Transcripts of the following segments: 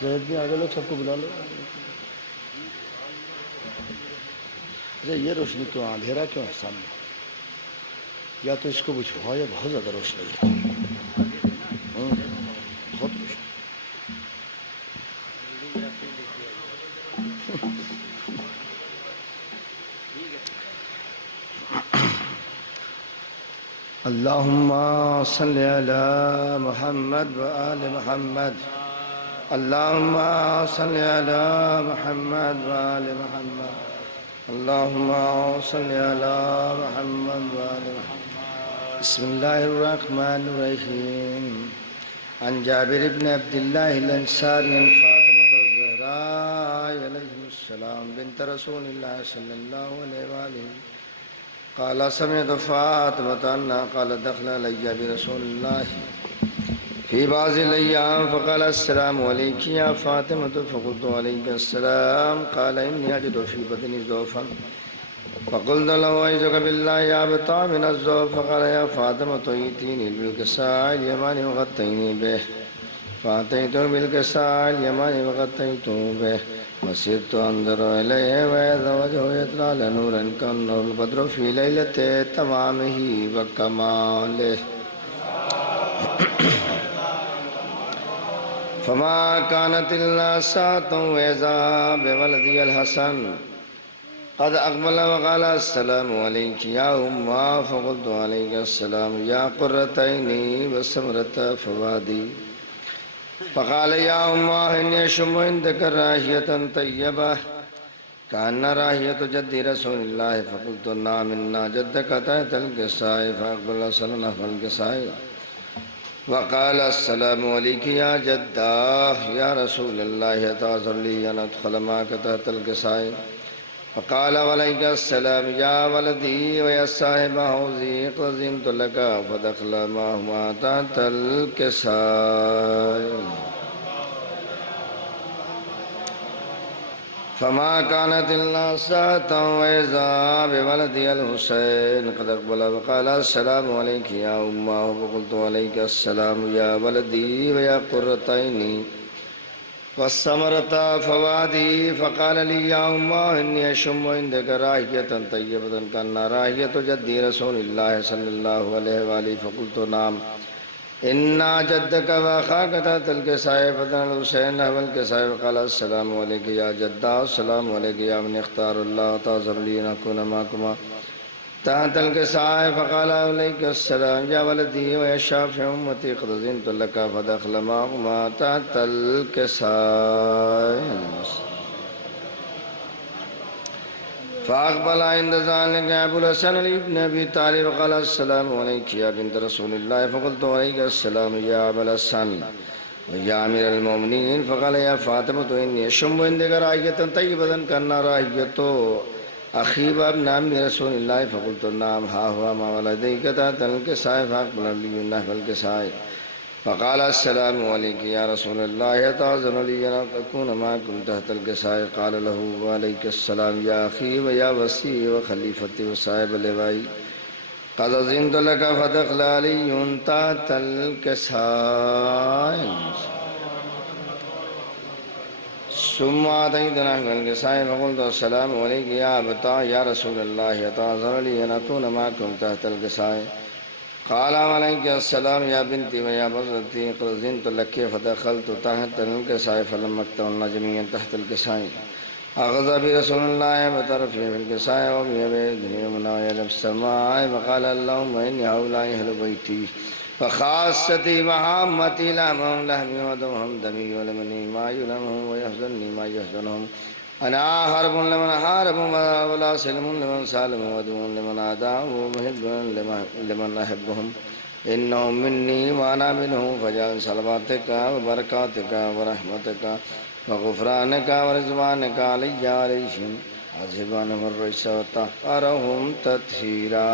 زید بھی آگے لوگ سب کو بلا لو. یہ روشنی کیوں اندھیرا کیوں ہے سامنے؟ یا تو اس کو بجھواؤ یا بہت زیادہ روشنی ہے. بہت روشنی. اللہم صلی علی محمد وآل محمد. اللہم صلی علی محمد وآل محمد. اللہم صلی علی محمد وآل محمد. بسم اللہ الرحمن الرحیم. عن جابر بن عبد اللہ الانصاری عن فاطمة الزہراء علیہ السلام بنت رسول اللہ صلی اللہ علیہ وآلہ قال سمعت فاطمة أنها قالت دخل علي برسول الله في بعض الأيام فقال السلام عليك يا فاطمة فقلت عليك السلام قال إني أجد في بدني ضعفا فقلت له أعوذ بالله يا أبتع من الضعف فقال يا فاطمة ائتيني بالكساء اليماني وغطيني به فأتيته بالكساء اليماني وغطيته به وسرت أنظر إليه وإذا وجهه يطلع نورا كالنور البدر في ليلة تمامه وكماله فما كانت إلا ساعة وإذا بولدي الحسن قد أقبل وقال السلام عليك يا أمه فقلت عليك السلام يا قرة عيني وسمرة فؤادي فقال يا أمه إني أشم عندك راحية طيبة كأن راحية جد رسول الله فقلت نعم إن جدك تحت الكساء فأقبل صلى الله عليه الكساء وقال السلام عليك يا جداه يا رسول الله تعذر لي أن أدخل معك تحت الكساء فقال وعليك السلام يا ولدي ويا صاحب حوزي قزمت لك فدخل معهما تحت الكساء فما كانت إلا ساعة وإذا بولدي الحسين قد أقبل وقال السلام عليك يا أمه فقلت عليك السلام يا ولدي ويا قرة عيني والثمرة فوادي فقال لي يا أمه إني أشم عندك راحية طيبة كأن راحية جدي رسول الله صلى الله عليه وآله فقلت نعم إن جدك وأخاك تحت الكساء فدنا الحسين نحو الكساء وقال السلام عليك يا جدا السلام عليك يا من اختار الله تعذر لي أن أكون معكما تحت الكساء فقال عليك السلام يا ولدي ويا شافع أمتي قد زنت لك فدخل معهما تحت الكساء فأقبل عند ذلك أبو الحسن بن أبي طالب وقال السلام عليك يا بنت رسول الله فقلت عليك السلام يا أبا الحسن ويا أمير المؤمنين فقال يا فاطمة إني أشم عندك راحية طيبة كأن راحية أخي وابن عم رسول الله فقلت نعم ها هو ما ولديك تحت الكساء فأقبل لي نحو الكساء فقال السلام عليك يا رسول الله تعذر لي أن أكون معكم تحت الكساء قال له وعليك السلام يا أخي ويا وصي وخليفتي وصاحب لواي قد أذنت لك فدخل علي تحت الكساء ثم أتيتنا نحو الكساء فقلت السلام عليك يا أبتاه يا رسول الله تعذر لي أن أكون معكم تحت الكساء قال عليك السلام يا بنتي ويا بصرتي قد زنت لك فدخلت تحت الكساء فلما اكتملنا جميعا تحت الكساء أخذ برسول الله بطرفه في الكساء وبيده ومنعه إلى السماء وقال اللهم إني هؤلاء أهل بيتي فخاصتي وعامتي لحمهم لحمي ودمهم دمي ولمني ما يلمهم ويحزنني ما يحزنهم أنا حرب لمن حاربهم ولا سلم لمن سالم ودو لمن عاداهم ومحب لمن أحبهم إنهم مني وأنا منهم فجعل صلواتك وبركاتك ورحمتك وغفرانك ورضوانك علي عليهم أذهب عنهم الرجس وطهرهم تطهيرا.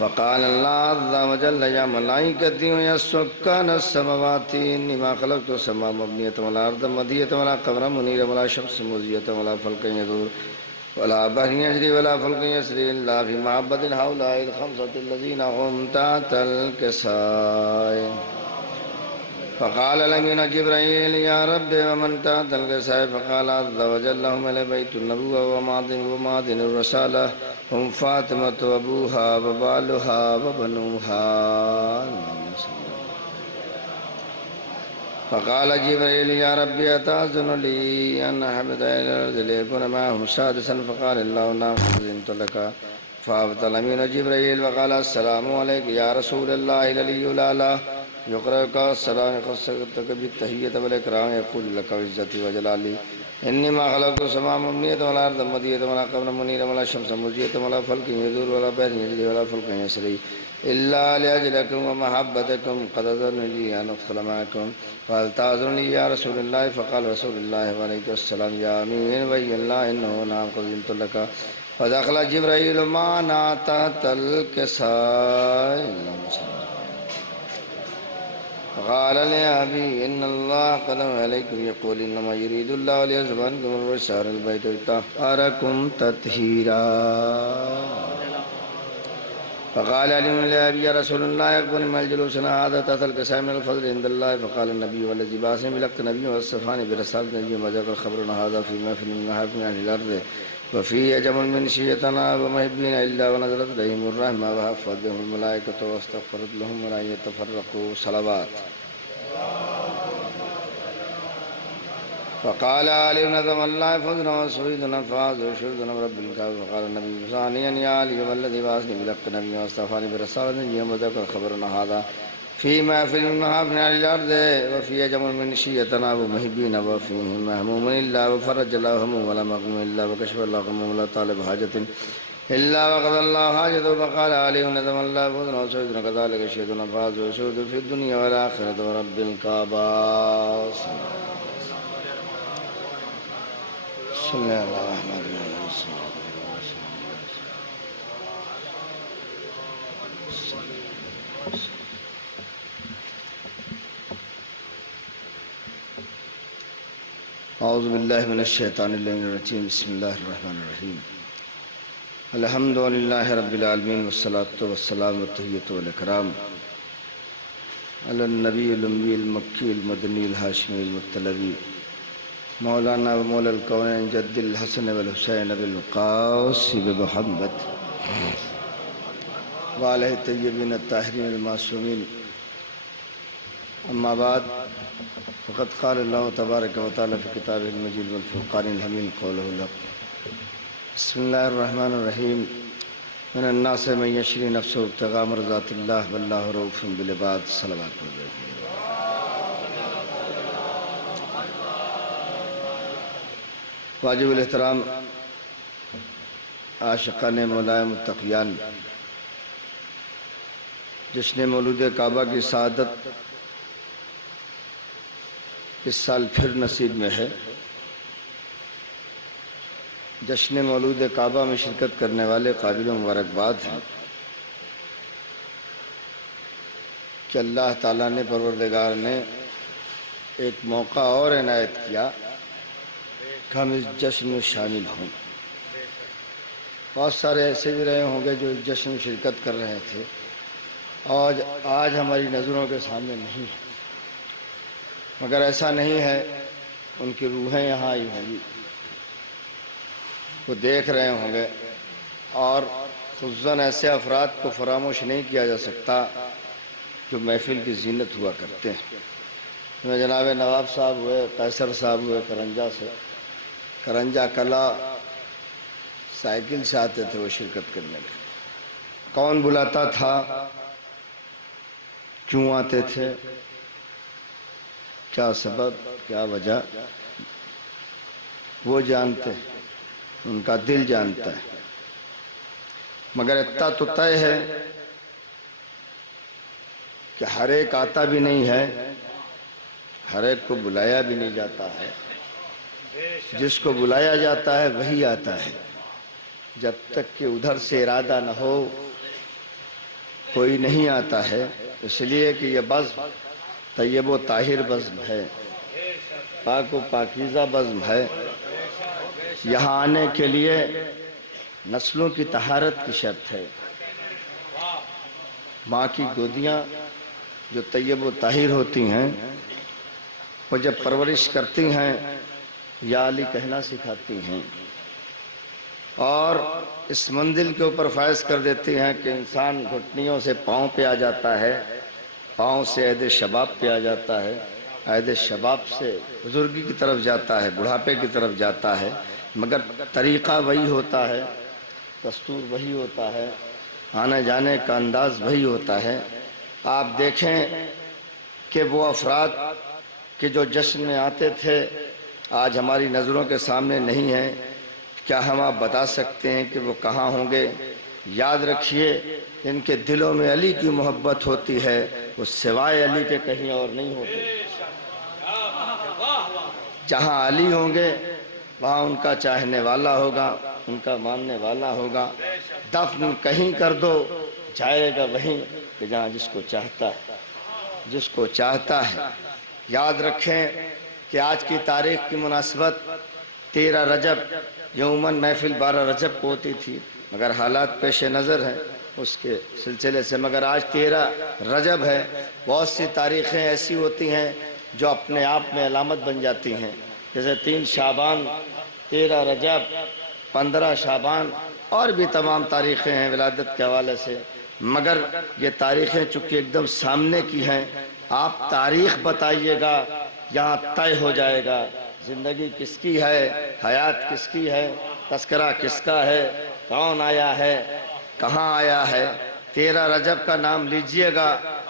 فقال الله عز وجل يا ملائكتي ويا سكان السماوات إني ما خلقت السماء مبنية ولا أرض مدية ولا قمرا منيرا ولا شمس مزية ولا فلك يدور ولا بحر يجري ولا فلك يسري إلا في معبد هؤلاء الخمسة الذين هم تحت الكساء فقال الأمين جبرائيل يا رب ومن تحت الكساء فقال عز وجل لهم بيت النبوة ومعدن الرسالة هم فاطمة وأبوها وبالها وبنوها. فقال جبرائيل يا رب أتأذن لي أن أحبط إلى الأرض ليكون معهم سادسا؟ فقال الله نعم قد أذنت لك. فأبطل الأمين جبرائيل وقال السلام عليك يا رسول الله العلي الأعلى يقرأك السلام يخصك بالتحية والإكرام يقول لك عزتي وجلالي إني ما خلقت السماء مبنية ولا أرض مدية ولا قمرا منيرا ولا شمسا مزجية ولا فلك يدور ولا بحر يجري ولا فلك يسري إلا لأجلكم ومحبتكم قد أذن لي أن أدخل معكم. قال تأذن لي يا رسول الله؟ فقال رسول الله عليه السلام يا أمين بين الله إنه نعم قد أذنت لك. فدخل جبرائيل معنا تحت الكساء فقال لأبي إن الله قدم عليكم يقول إنما يريد الله ليذهب عنكم الرجس أهل البيت ويطهركم تطهيرا. فقال علي لأبي يا رسول الله يقبل ما جلوسنا هذا تحت الكساء من الفضل عند الله. فقال النبي والذي بعثني بلقت نبي واصطفاني برسالة نبي ما ذكر خبرنا هذا فيما في المنهاج من أهل الأرض وفيه جمل من شيتنا ومحبين إلا ونزلت عليهم الرحمة وحفت بهم الملائكة واستغفرت لهم ولا يتفرقوا. صلوات. فقال علي نظم الله فضنا وسعيدنا فاز وشهدنا برب الكعبة. فقال النبي ثانيا يا علي والذي بعثني بلقت نبي واصطفاني برسالة نبي ما ذكر خبرنا هذا فيما في المنهاج من أهل الأرض وفيه جمل من شيتنا ومحبين وفيه مهموم إلا وفرج الله هموم ولا مغموم إلا وكشف الله غموم ولا طالب حاجة إلا وقضى الله حاجته. فقال علي نظم الله فضنا وسعيدنا كذلك شهدنا فاز وشهد في الدنيا والآخرة ورب الكعبة. صلی اللہ الرحمن الرحیم. اعوذ باللہ من الشیطان الرجیم. بسم اللہ الرحمن الرحیم. الحمد للہ رب العالمین والصلاة والسلام والتحیۃ والاکرام علی النبی الأمی المکی المدنی الہاشمی المطلبی مولانا و مولا الکونین جد الحسن والحسین بالقاسم محمد وآلہ الطیبین الطاہرین المعصومین. اما بعد فقد قال اللہ تبارک و تعالی فی کتابہ المجید والفرقان الحمید قولہ الحق. بسم اللہ الرحمن الرحیم. من الناس من یشری نفسہ ابتغاء مرضات اللہ واللہ رؤوف بالعباد. صلوات اللہ. واجب الاحترام عاشقان مولائے متقیان، جشن مولود کعبہ کی سعادت اس سال پھر نصیب میں ہے. جشن مولود کعبہ میں شرکت کرنے والے قابل مبارکباد ہیں کہ اللہ تعالیٰ نے پروردگار نے ایک موقع اور عنایت کیا کہ ہم اس جشن میں شامل ہوں. بہت سارے ایسے بھی رہے ہوں گے جو اس جشن میں شرکت کر رہے تھے اور آج ہماری نظروں کے سامنے نہیں ہے، مگر ایسا نہیں ہے، ان کی روحیں یہاں آئی ہوں گی، وہ دیکھ رہے ہوں گے. اور خصوصاً ایسے افراد کو فراموش نہیں کیا جا سکتا جو محفل کی زینت ہوا کرتے ہیں. جناب نواب صاحب ہوئے، قیصر صاحب ہوئے کرنجا سے، کرنجا کلا سائیکل سے آتے تھے وہ شرکت کرنے میں. کون بلاتا تھا، کیوں آتے تھے، کیا سبب، کیا وجہ، وہ جانتے ہیں، ان کا دل جانتا ہے. مگر اتنا تو طے ہے کہ ہر ایک آتا بھی نہیں ہے، ہر ایک کو بلایا بھی نہیں جاتا ہے. جس کو بلایا جاتا ہے وہی آتا ہے. جب تک کہ ادھر سے ارادہ نہ ہو کوئی نہیں آتا ہے. اس لیے کہ یہ بزم طیب و طاہر بزم ہے، پاک و پاکیزہ بزم ہے. یہاں آنے کے لیے نسلوں کی طہارت کی شرط ہے. ماں کی گودیاں جو طیب و طاہر ہوتی ہیں وہ جب پرورش کرتی ہیں یا علی کہنا سکھاتی ہیں اور اس منزل کے اوپر فائز کر دیتی ہیں کہ انسان گھٹنیوں سے پاؤں پہ آ جاتا ہے، پاؤں سے عہد شباب پہ آ جاتا ہے، عہد شباب سے بزرگی کی طرف جاتا ہے، بڑھاپے کی طرف جاتا ہے، مگر طریقہ وہی ہوتا ہے، دستور وہی ہوتا ہے، آنے جانے کا انداز وہی ہوتا ہے۔ آپ دیکھیں کہ وہ افراد کہ جو جشن میں آتے تھے آج ہماری نظروں کے سامنے نہیں ہیں، کیا ہم آپ بتا سکتے ہیں کہ وہ کہاں ہوں گے؟ یاد رکھیے ان کے دلوں میں علی کی محبت ہوتی ہے، وہ سوائے علی کے کہیں اور نہیں ہوتے۔ جہاں علی ہوں گے وہاں ان کا چاہنے والا ہوگا، ان کا ماننے والا ہوگا۔ دفن کہیں کر دو جائے گا وہیں کہ جہاں جس کو چاہتا ہے، جس کو چاہتا ہے۔ یاد رکھیں کہ آج کی تاریخ کی مناسبت 13 رجب یوماً محفل 12 رجب کو ہوتی تھی، مگر حالات پیش نظر ہیں اس کے سلسلے سے، مگر آج 13 رجب ہے۔ بہت سی تاریخیں ایسی ہوتی ہیں جو اپنے آپ میں علامت بن جاتی ہیں، جیسے 3 شعبان، 13 رجب، 15 شعبان، اور بھی تمام تاریخیں ہیں ولادت کے حوالے سے، مگر یہ تاریخیں چونکہ ایک دم سامنے کی ہیں، آپ تاریخ بتائیے گا یہاں طے ہو جائے گا زندگی کس کی ہے، حیات کس کی ہے، تذکرہ کس کا ہے، کون آیا ہے، کہاں آیا ہے۔ 13 رجب کا نام لیجئے گا،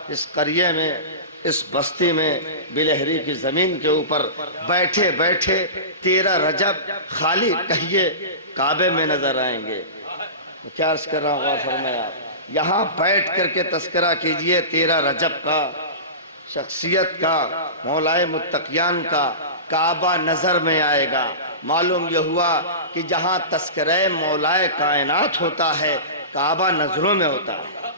اس قریے میں، اس بستی میں، بلہری کی زمین کے اوپر بیٹھے بیٹھے 13 رجب خالی کہیے کعبے میں نظر آئیں گے۔ کیا عرض کر رہا ہوں، غور فرمائیں آپ، یہاں بیٹھ کر کے تذکرہ کیجئے 13 رجب کا، شخصیت کا، مولائے متقیان کا، کعبہ نظر میں آئے گا۔ معلوم یہ ہوا کہ جہاں تذکرہ مولائے کائنات ہوتا ہے کعبہ نظروں میں ہوتا ہے،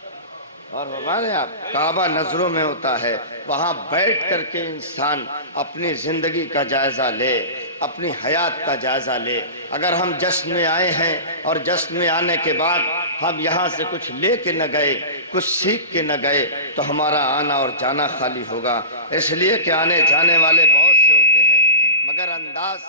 اور فرمائیں آپ کعبہ نظروں میں ہوتا ہے۔ وہاں بیٹھ کر کے انسان اپنی زندگی کا جائزہ لے، اپنی حیات کا جائزہ لے۔ اگر ہم جشن میں آئے ہیں اور جشن میں آنے کے بعد ہم یہاں سے کچھ لے کے نہ گئے، کچھ سیکھ کے نہ گئے تو ہمارا آنا اور جانا خالی ہوگا، اس لیے کہ آنے جانے والے بہت سے ہوتے ہیں، مگر انداز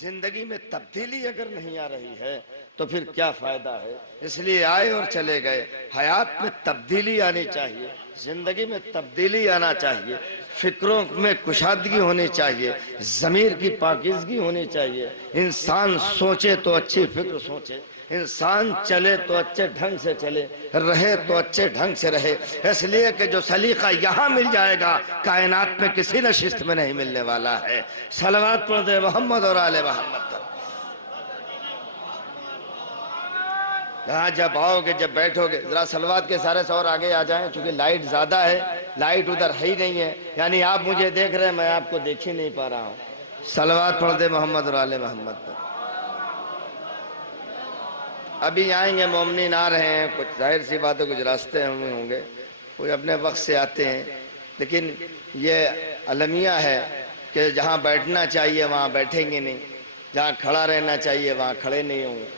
زندگی میں تبدیلی اگر نہیں آ رہی ہے تو پھر کیا فائدہ ہے؟ اس لیے آئے اور چلے گئے۔ حیات میں تبدیلی آنی چاہیے، زندگی میں تبدیلی آنا چاہیے، فکروں میں کشادگی ہونی چاہیے، ضمیر کی پاکیزگی ہونی چاہیے۔ انسان سوچے تو اچھی فکر سوچے، انسان چلے تو اچھے ڈھنگ سے چلے، رہے تو اچھے ڈھنگ سے رہے، اس لیے کہ جو سلیقہ یہاں مل جائے گا کائنات میں کسی نشست میں نہیں ملنے والا ہے۔ صلوات پڑھ دے محمد اور آل محمد پر۔ یہاں جب آؤ گے، جب بیٹھو گے، ذرا صلوات کے سارے سور آگے آ جائیں، چونکہ لائٹ زیادہ ہے، لائٹ ادھر ہے ہی نہیں ہے، یعنی آپ مجھے دیکھ رہے ہیں میں آپ کو دیکھ ہی نہیں پا رہا ہوں۔ صلوات پڑھ دے محمد اور آل محمد پر۔ ابھی آئیں گے، مومنین آ رہے ہیں، کچھ ظاہر سی بات ہے، کچھ راستے ہوں گے، کچھ اپنے وقت سے آتے ہیں، لیکن یہ المیہ ہے کہ جہاں بیٹھنا چاہیے وہاں بیٹھیں گے نہیں، جہاں کھڑا رہنا چاہیے وہاں کھڑے نہیں ہوں گے۔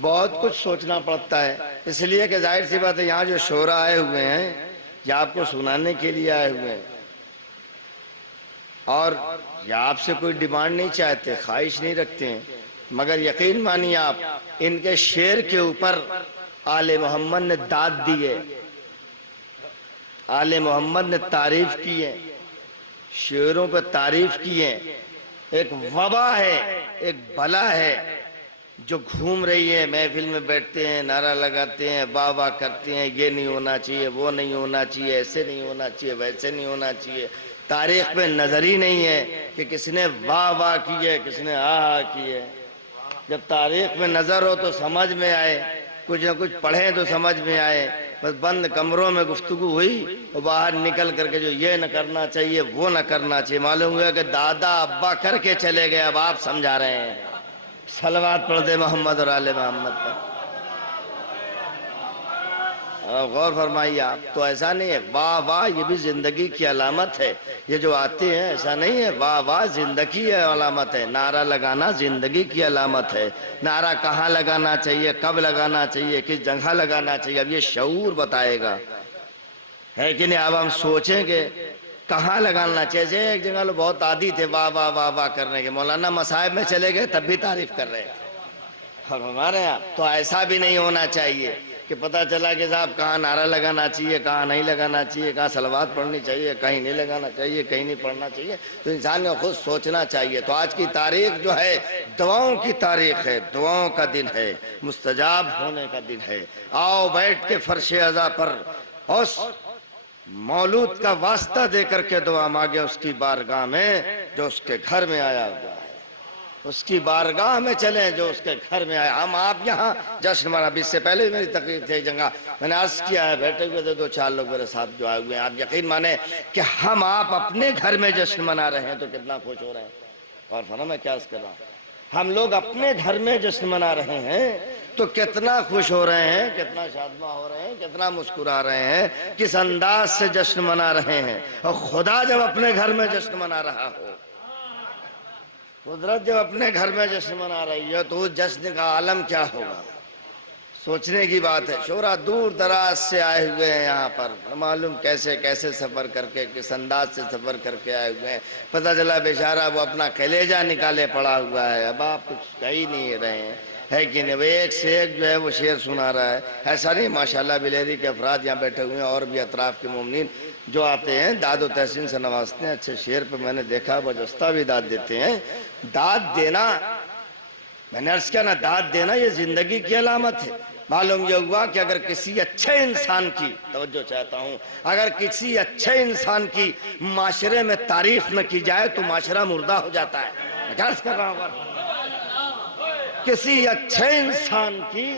بہت کچھ سوچنا پڑتا ہے، اس لیے کہ ظاہر سی بات ہے یہاں جو شعراء آئے ہوئے ہیں یہ آپ کو سنانے کے لیے آئے ہوئے ہیں، اور یہ آپ سے کوئی ڈیمانڈ نہیں چاہتے، خواہش نہیں رکھتے ہیں، مگر یقین مانیے آپ ان کے شعر کے اوپر آل محمد نے داد دی ہے، آل محمد نے تعریف کی ہے، شعروں پہ تعریف کی ہے۔ ایک وبا ہے، ایک بلا ہے جو گھوم رہی ہے، محفل میں بیٹھتے ہیں، نعرہ لگاتے ہیں، واہ واہ کرتے ہیں، یہ نہیں ہونا چاہیے، وہ نہیں ہونا چاہیے، ایسے نہیں ہونا چاہیے، ویسے نہیں ہونا چاہیے۔ تاریخ میں نظر ہی نہیں ہے کہ کس نے واہ واہ کی ہے، کس نے ہاں ہاں کی ہے۔ جب تاریخ میں نظر ہو تو سمجھ میں آئے، کچھ نہ کچھ پڑھیں تو سمجھ میں آئے۔ بس بند کمروں میں گفتگو ہوئی اور باہر نکل کر کے جو یہ نہ کرنا چاہیے وہ نہ کرنا چاہیے، معلوم ہوا کہ دادا ابا کر کے چلے گئے، اب آپ سمجھا رہے ہیں۔ صلوات پڑھ دے محمد اور آل محمد پر۔ غور فرمائیے آپ، تو ایسا نہیں ہے واہ واہ یہ بھی زندگی کی علامت ہے، یہ جو آتے ہیں ایسا نہیں ہے، واہ واہ زندگی کی علامت ہے، نعرہ لگانا زندگی کی علامت ہے۔ نعرہ کہاں لگانا چاہیے، کب لگانا چاہیے، کس جگہ لگانا چاہیے، اب یہ شعور بتائے گا۔ ہے کہ نہیں؟ اب ہم سوچیں کہ کہاں لگانا چاہیے. ایک جگہ لوگ بہت عادی تھے واہ واہ واہ واہ کرنے کے، مولانا مصائب میں چلے گئے تب بھی تعریف کر رہے تھے. اور ہمارے یہاں تو ایسا بھی نہیں ہونا چاہیے کہ پتہ چلا کہ صاحب کہاں نعرہ لگانا چاہیے، کہاں نہیں لگانا چاہیے، کہاں صلوات پڑھنی چاہیے، کہیں نہیں لگانا چاہیے، کہیں نہیں پڑھنا چاہیے. تو انسان کو خود سوچنا چاہیے. تو آج کی تاریخ جو ہے دعاؤں کی تاریخ ہے، دعاؤں کا دن ہے، مستجاب ہونے کا دن ہے. آؤ بیٹھ کے فرش عزا پر اس مولود کا واسطہ دے کر کے دعا مانگے اس کی بارگاہ میں جو اس کے گھر میں آیا ہوا ہے. اس کی بارگاہ میں چلیں جو اس کے گھر میں آیا. ہم آپ یہاں جشن منا، ابھی اس سے پہلے بھی میری تقریر تھی جگہ میں نے عرض کیا ہے، بیٹھے ہوئے تھے 2-4 لوگ میرے ساتھ جو آئے ہوئے ہیں. آپ یقین مانیں کہ ہم آپ اپنے گھر میں جشن منا رہے ہیں تو کتنا خوش ہو رہے ہیں. اور فرما میں کیا عرض کر رہا ہوں، ہم لوگ اپنے گھر میں جشن منا رہے ہیں تو کتنا خوش ہو رہے ہیں، کتنا شادماں ہو رہے ہیں، کتنا مسکرا رہے ہیں، کس انداز سے جشن منا رہے ہیں. اور خدا جب اپنے گھر میں جشن منا رہا ہو، قدرت جب اپنے گھر میں جشن منا رہی ہے تو اس جشن کا عالم کیا ہوگا. سوچنے کی بات ہے. شورا دور دراز سے آئے ہوئے ہیں یہاں پر، معلوم کیسے کیسے سفر کر کے، کس انداز سے سفر کر کے آئے ہوئے ہیں. پتہ چلا بیچارہ وہ اپنا کلیجہ نکالے پڑا ہوا ہے. اب آپ کچھ کہہ ہی نہیں رہے ہیں، ہے کہ نہیں؟ وہ ایک سے ایک جو ہے وہ شعر سنا رہا ہے. ایسا نہیں، ماشاءاللہ بلیری کے افراد یہاں بیٹھے ہوئے ہیں اور بھی اطراف کے مومنین جو آتے ہیں داد و تحسین سے نوازتے ہیں. اچھے شعر پہ میں نے دیکھا بجستہ بھی داد دیتے ہیں. داد دینا، میں نے عرض کیا نا، داد دینا یہ زندگی کی علامت ہے. معلوم یہ ہوا کہ اگر کسی اچھے انسان کی، توجہ چاہتا ہوں، اگر کسی اچھے انسان کی معاشرے میں تعریف نہ کی جائے تو معاشرہ مردہ ہو جاتا ہے. میں کیا عرض کر رہا ہوں، کسی اچھے انسان کی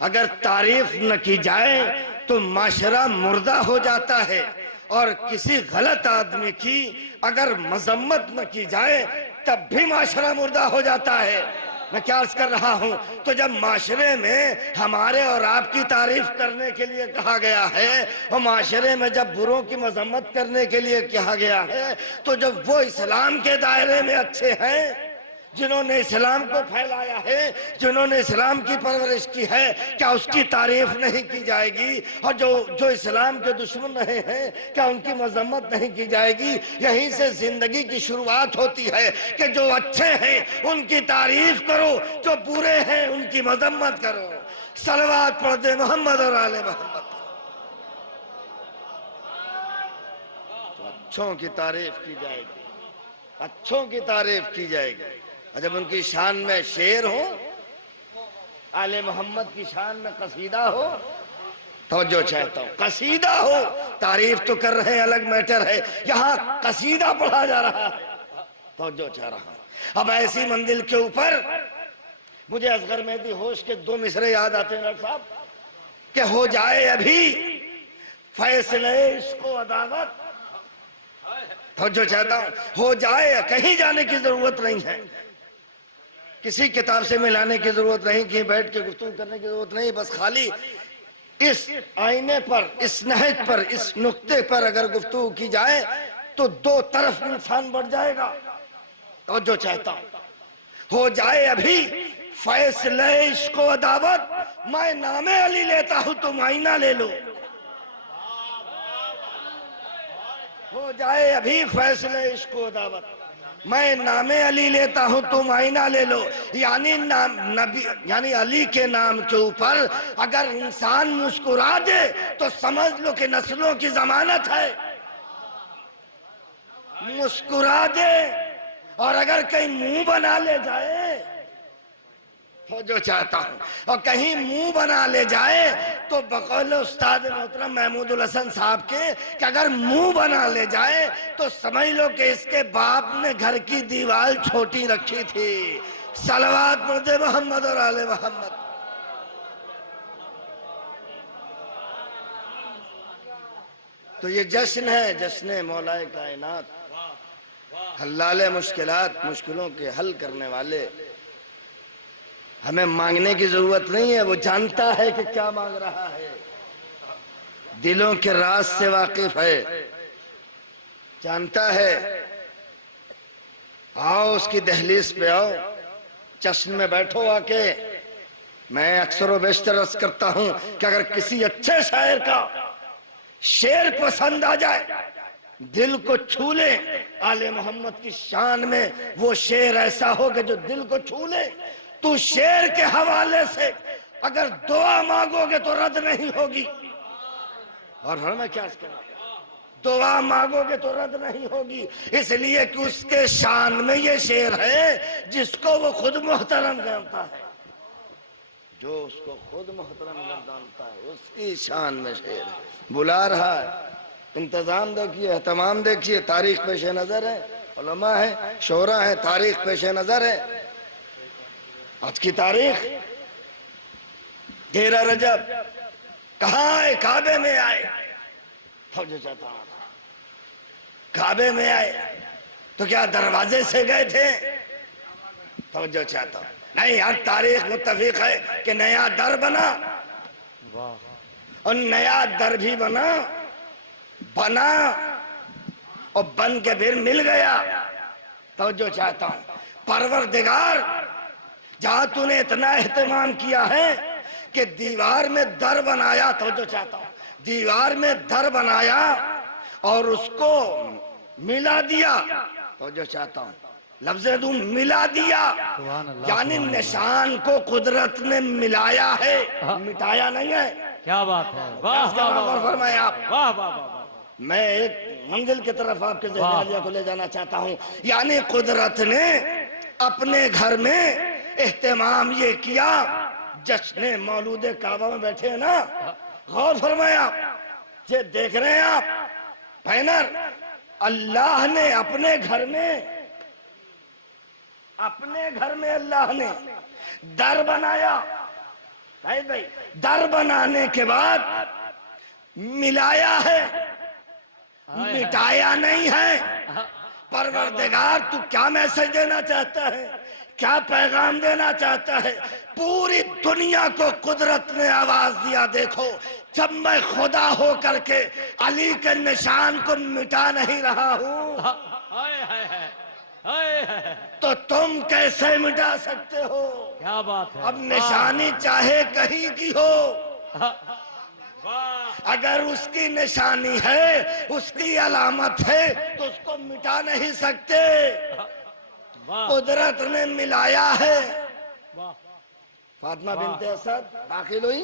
اگر تعریف نہ کی جائے تو معاشرہ مردہ ہو جاتا ہے، اور کسی غلط آدمی کی اگر مذمت نہ کی جائے تب بھی معاشرہ مردہ ہو جاتا ہے. میں کیا عرض کر رہا ہوں، تو جب معاشرے میں ہمارے اور آپ کی تعریف کرنے کے لیے کہا گیا ہے، اور معاشرے میں جب بروں کی مذمت کرنے کے لیے کہا گیا ہے، تو جب وہ اسلام کے دائرے میں اچھے ہیں، جنہوں نے اسلام کو پھیلایا ہے، جنہوں نے اسلام کی پرورش کی ہے، کیا اس کی تعریف نہیں کی جائے گی؟ اور جو اسلام کے دشمن رہے ہیں کیا ان کی مذمت نہیں کی جائے گی؟ یہیں سے زندگی کی شروعات ہوتی ہے کہ جو اچھے ہیں ان کی تعریف کرو، جو برے ہیں ان کی مذمت کرو. صلوات پڑھ دے محمد اور آل محمد. اچھوں کی تعریف کی جائے گی، اچھوں کی تعریف کی جائے گی. اور جب ان کی شان میں شعر ہو، آل محمد کی شان میں قصیدہ ہو، توجہ چاہتا ہوں، قصیدہ ہو. تعریف تو کر رہے ہیں الگ میٹر ہے، یہاں قصیدہ پڑھا جا رہا ہے. توجہ چاہ رہا ہوں. اب ایسی منزل کے اوپر مجھے اصغر مہدی ہوش کے 2 مصرے یاد آتے ہیں ڈاکٹر صاحب، کہ ہو جائے ابھی فیصلے عشق و عداوت. توجہ چاہتا ہوں، ہو جائے، کہیں جانے کی ضرورت نہیں ہے، کسی کتاب سے ملانے کی ضرورت نہیں، کہیں بیٹھ کے گفتگو کرنے کی ضرورت نہیں. بس خالی اس آئینے پر، اس نہج پر، اس نقطے پر اگر گفتگو کی جائے تو 2 طرف انسان بڑھ جائے گا. توجہ چاہتا ہوں، ہو جائے ابھی فیصلہ عشق و عداوت، میں نام علی لیتا ہوں تو معائنہ لے لو. ہو جائے ابھی فیصلہ عشق و عداوت، میں نام علی لیتا ہوں تو معائنہ لے لو. یعنی علی کے نام کے اوپر اگر انسان مسکرا دے تو سمجھ لو کہ نسلوں کی ضمانت ہے. مسکرا دے، اور اگر کہیں منہ بنا لے جائے، جو چاہتا ہوں، اور کہیں منہ بنا لے جائے تو بقول استاد محترم محمود الحسن صاحب کے کہ اگر منہ بنا لے جائے تو سمجھ لو کہ اس کے باپ نے گھر کی دیوار چھوٹی رکھی تھی. صلوات پڑھ دے محمد اور آل محمد. تو یہ جشن ہے، جشن مولا کائنات، حلال مشکلات، مشکلوں کے حل کرنے والے. ہمیں مانگنے کی ضرورت نہیں ہے، وہ جانتا ہے کہ کیا مانگ رہا ہے، دلوں کے راز سے واقف ہے، جانتا ہے. آؤ اس کی دہلیز پہ آؤ، جشن میں بیٹھو آ کے. میں اکثر و بیشتر عرض کرتا ہوں کہ اگر کسی اچھے شاعر کا شعر پسند آ جائے، دل کو چھو لے، آل محمد کی شان میں وہ شعر ایسا ہو کہ جو دل کو چھو لے، تو شعر کے حوالے سے اگر دعا مانگو گے تو رد نہیں ہوگی۔ اور فرمایا کیا اس کے دعا مانگو گے تو رد نہیں ہوگی، اس لیے کہ اس کے شان میں یہ شعر ہے جس کو وہ خود محترم جانتا ہے، جو اس کو خود محترم جانتا ہے اس کی شان میں شعر ہے۔ بلا رہا ہے، انتظام دیکھیے، اہتمام دیکھیے، تاریخ پیش نظر ہے، علماء ہے، شعراء ہے، تاریخ پیش نظر ہے۔ آج کی تاریخ 13 رجب کہاں آئے؟ کعبے میں آئے۔ توجہ چاہتا ہوں، کعبے میں آئے تو کیا دروازے سے گئے تھے؟ توجہ چاہتا ہوں، نہیں، ہر تاریخ متفق ہے کہ نیا در بنا، اور نیا در بھی بنا اور بن کے پھر مل گیا۔ توجہ چاہتا ہوں، پروردگار جہاں تو نے اتنا اہتمام کیا ہے کہ دیوار میں در بنایا، توجہ چاہتا ہوں، دیوار میں در بنایا اور اس کو ملا دیا۔ توجہ چاہتا ہوں، لفظ دوں ملا دیا، یعنی نشان کو قدرت نے ملایا ہے، مٹایا نہیں ہے۔ کیا بات ہے، واہ واہ واہ فرمایا آپ، واہ واہ واہ۔ میں ایک منزل کی طرف آپ کے ذہن عالیہ کو لے جانا چاہتا ہوں، یعنی قدرت نے اپنے گھر میں اہتمام یہ کیا، جشن مولود کعبہ میں بیٹھے ہیں نا، غور فرمایا، یہ دیکھ رہے ہیں آپ بینر، اللہ نے اپنے گھر میں اللہ نے در بنایا، بھائی در بنانے کے بعد ملایا ہے، مٹایا نہیں ہے۔ پروردگار تو کیا میسج دینا چاہتا ہے، کیا پیغام دینا چاہتا ہے؟ پوری دنیا کو قدرت نے آواز دیا، دیکھو جب میں خدا ہو کر کے علی کے نشان کو مٹا نہیں رہا ہوں تو تم کیسے مٹا سکتے ہو؟ کیا بات ہے، اب نشانی چاہے کہیں کی ہو، اگر اس کی نشانی ہے، اس کی علامت ہے تو اس کو مٹا نہیں سکتے۔ قدرت نے ملایا ہے۔ فاطمہ بنت اسد داخل ہوئی،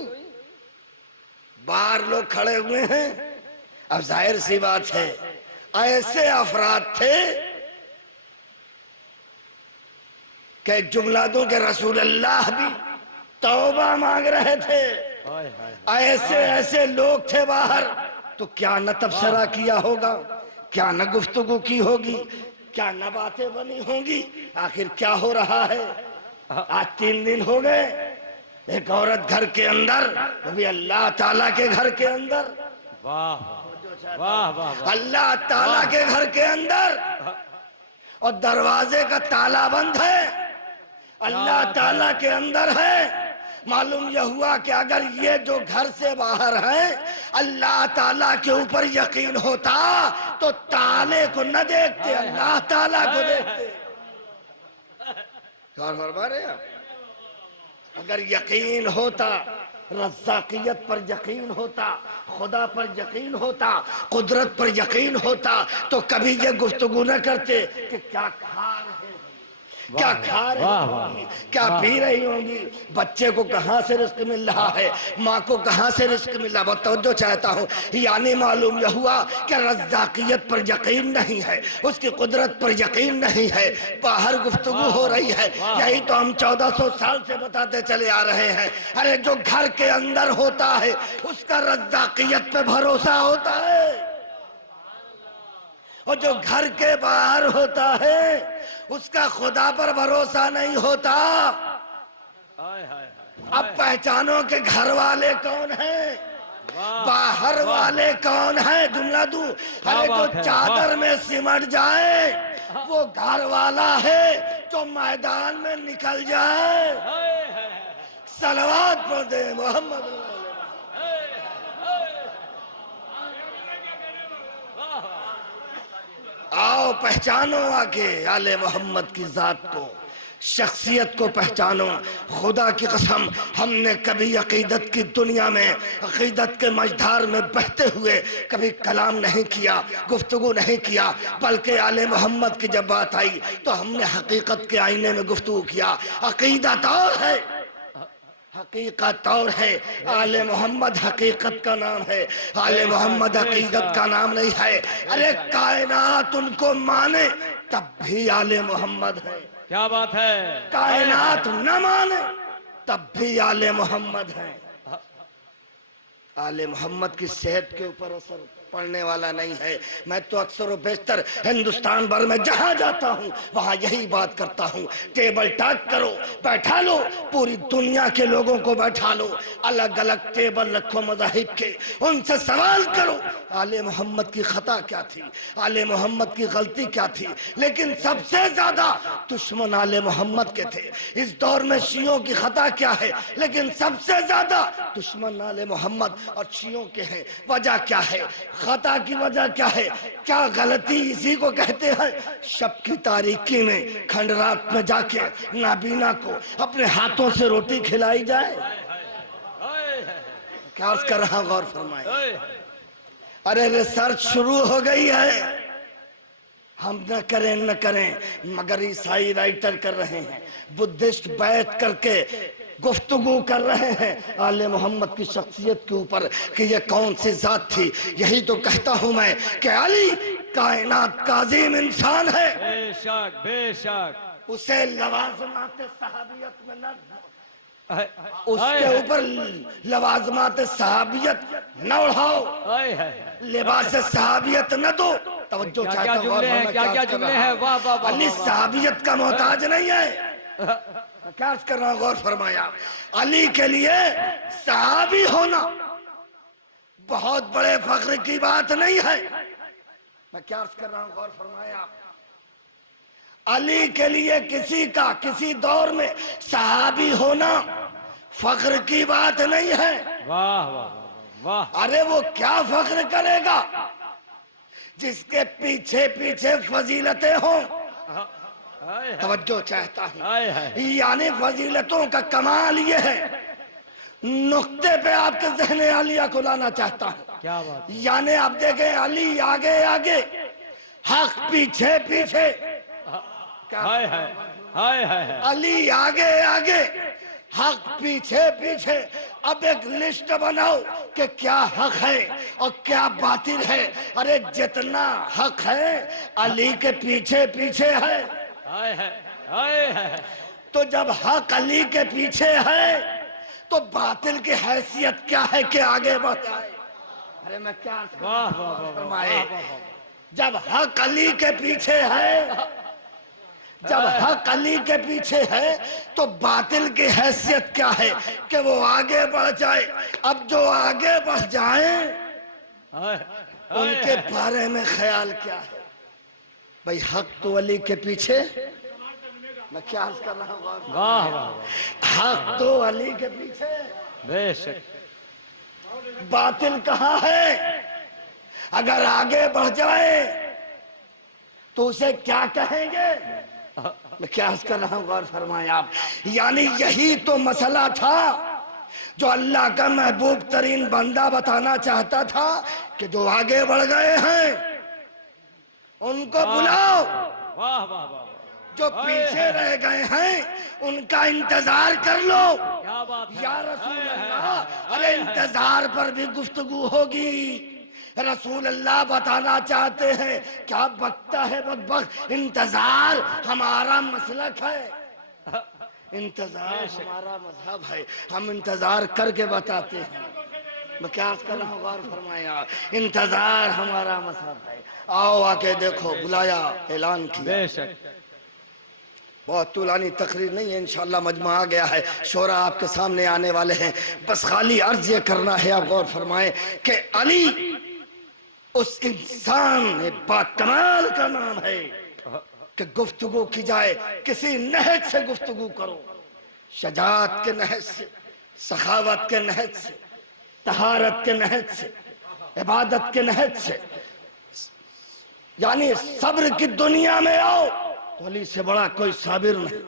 باہر لوگ کھڑے ہوئے ہیں، اب ظاہر سی بات ہے ایسے افراد تھے کہ جملہ دوں کہ رسول اللہ بھی توبہ مانگ رہے تھے، ایسے لوگ تھے باہر، تو کیا نہ تبصرہ کیا ہوگا، کیا نہ گفتگو کی ہوگی، کیا نہ باتیں بنی ہوں گی، آخر کیا ہو رہا ہے؟ آج 3 دن ہو گئے، ایک عورت گھر کے اندر، وہ بھی اللہ تعالیٰ کے گھر کے اندر، اللہ تعالیٰ کے گھر کے اندر، اور دروازے کا تالا بند ہے، اللہ تعالیٰ کے اندر ہے۔ معلوم یہ ہوا کہ اگر یہ جو گھر سے باہر ہیں اللہ تعالیٰ کے اوپر یقین ہوتا تو تالے کو نہ دیکھتے، اللہ تعالیٰ کو دیکھتے۔ فرما رہے ہیں، اگر یقین ہوتا، رزاقیت پر یقین ہوتا، خدا پر یقین ہوتا، قدرت پر یقین ہوتا تو کبھی یہ گفتگو نہ کرتے کہ کیا کھا رہے ہیں، کیا کھا رہی ہوں گی، کیا پی رہی ہوں گی، بچے کو کہاں سے رزق مل رہا ہے، ماں کو کہاں سے رزق مل رہا ہے۔ بہت توجہ چاہتا ہوں، یعنی معلوم یہ ہوا کہ رزاقیت پر یقین نہیں ہے، اس کی قدرت پر یقین نہیں ہے، باہر گفتگو ہو رہی ہے۔ یہی تو ہم 1400 سال سے بتاتے چلے آ رہے ہیں، ارے جو گھر کے اندر ہوتا ہے اس کا رزاقیت پہ بھروسہ ہوتا ہے، اور جو گھر کے باہر ہوتا ہے اس کا خدا پر بھروسہ نہیں ہوتا۔ اب پہچانو کہ گھر والے کون ہیں، باہر والے کون ہیں۔ جملہ دوں، ارے جو چادر میں سمٹ جائے وہ گھر والا ہے، جو میدان میں نکل جائے صلوات پڑھ دے محمد۔ آؤ پہچانو آگے آل محمد کی ذات کو، شخصیت کو پہچانو۔ خدا کی قسم ہم نے کبھی عقیدت کی دنیا میں، عقیدت کے مجدھار میں بہتے ہوئے کبھی کلام نہیں کیا، گفتگو نہیں کیا، بلکہ آل محمد کی جب بات آئی تو ہم نے حقیقت کے آئینے میں گفتگو کیا۔ عقیدت اور ہے، حقیقت اور ہے۔ آل محمد حقیقت کا نام ہے، آل محمد عقیدت کا نام نہیں ہے۔ ارے کائنات ان کو مانے تب بھی آل محمد ہے، کیا بات ہے، کائنات نہ مانے تب بھی آل محمد ہے۔ آل محمد کی صحت کے اوپر اثر پڑنے والا نہیں ہے۔ میں تو اکثر و بیشتر ہندوستان بھر میں جہاں جاتا ہوں وہاں یہی بات کرتا ہوں، ٹیبل ٹاک کرو، بیٹھا لو، پوری دنیا کے لوگوں کو بیٹھا لو، الگ الگ ٹیبل رکھو مذاہب کے، ان سے سوال کرو آل محمد کی خطا کیا تھی، آل محمد کی غلطی کیا تھی۔ لیکن سب سے زیادہ دشمن آل محمد کے تھے۔ اس دور میں شیعوں کی خطا کیا ہے، لیکن سب سے زیادہ دشمن آل محمد اور شیعوں کے ہیں۔ وجہ کیا ہے؟ خطا کی وجہ کیا ہے؟ کیا غلطی اسی کو کہتے ہیں شب کی تاریکی میں کھنڈرات میں جا کے نابینا کو اپنے ہاتھوں سے روٹی کھلائی جائے؟ کیا عرض کر رہا ہوں، غور فرمائے۔ ارے ریسرچ شروع ہو گئی ہے، ہم نہ کریں نہ کریں مگر عیسائی رائٹر کر رہے ہیں، بدھسٹ بیٹھ کر کے گفتگو کر رہے ہیں آل محمد کی شخصیت کے اوپر کہ یہ کون سی ذات تھی۔ یہی تو کہتا ہوں میں کہ علی کائنات کا عظیم انسان ہے، بے شک بے شک، اسے لوازمات صحابیت میں نہ، اس کے اوپر لوازمات صحابیت نہ اڑھاؤ، لباس صحابیت نہ دو۔ توجہ چاہتا ہوں، اور ہمیں کیا جملے ہیں، واہ واہ واہ۔ علی صحابیت کا محتاج نہیں ہے، کیا عرض کر رہا ہوں، غور فرمایا۔ علی کے لیے صحابی ہونا بہت بڑے فخر کی بات نہیں ہے، میں کیا عرض کر رہا ہوں، غور فرمایا۔ علی کے لیے کسی کا کسی دور میں صحابی ہونا فخر کی بات نہیں ہے۔ واہ واہ واہ، ارے وہ کیا فخر کرے گا جس کے پیچھے پیچھے فضیلتیں ہوں۔ توجہ چاہتا ہوں، یعنی فضیلتوں کا کمال یہ ہے، نقطے پہ آپ کے ذہن علیہ کو لانا چاہتا ہوں۔ کیا بات، یعنی آپ دیکھیں علی آگے آگے، حق پیچھے پیچھے، علی آگے آگے، حق پیچھے پیچھے۔ اب ایک لسٹ بناؤ کہ کیا حق ہے اور کیا باطل ہے۔ ارے جتنا حق ہے علی کے پیچھے پیچھے ہے، تو جب حق علی کے پیچھے ہے تو باطل کی حیثیت کیا ہے کہ آگے بڑھ جائے؟ ارے میں کیا فرمائے، جب حق علی کے پیچھے ہے، جب حق علی کے پیچھے ہے تو باطل کی حیثیت کیا ہے کہ وہ آگے بڑھ جائے۔ اب جو آگے بڑھ جائیں ان کے بارے میں خیال کیا ہے؟ بھئی حق تو علی کے پیچھے، میں کیا عرض کر رہا ہوں، واہ واہ، حق تو علی کے پیچھے، بے شک، باطل کہاں ہے؟ اگر آگے بڑھ جائے تو اسے کیا کہیں گے؟ میں کیا عرض کر رہا ہوں، غور فرمائیں آپ۔ یعنی یہی تو مسئلہ تھا جو اللہ کا محبوب ترین بندہ بتانا چاہتا تھا کہ جو آگے بڑھ گئے ہیں ان کو بلاؤ، واہ واہ واہ، جو پیچھے رہ گئے ہیں ان کا انتظار کر لو۔ کیا بات ہے، یا رسول اللہ، ارے انتظار پر بھی گفتگو ہوگی۔ رسول اللہ بتانا چاہتے ہیں، کیا بکتا ہے بدبخت، انتظار ہمارا مسلک ہے، انتظار ہمارا مذہب ہے، ہم انتظار کر کے بتاتے ہیں۔ میں کیا عرض کر رہا ہوں، غور فرمایا، انتظار ہمارا مذہب ہے۔ آؤ آ کے دیکھو، بلایا، اعلان کیا۔ بے شک، بہت طولانی تقریر نہیں ہے، انشاءاللہ مجمع آ گیا ہے، شعراء آپ کے سامنے آنے والے ہیں، بس خالی عرض یہ کرنا ہے، آپ غور فرمائیں کہ علی اس انسان با کمال کا نام ہے کہ گفتگو کی جائے کسی نہج سے گفتگو کرو، شجاعت کے نہج سے، سخاوت کے نہج سے، طہارت کے نہج سے، عبادت کے نہج سے، یعنی صبر کی دنیا میں آؤ تو علی سے بڑا کوئی صابر نہیں،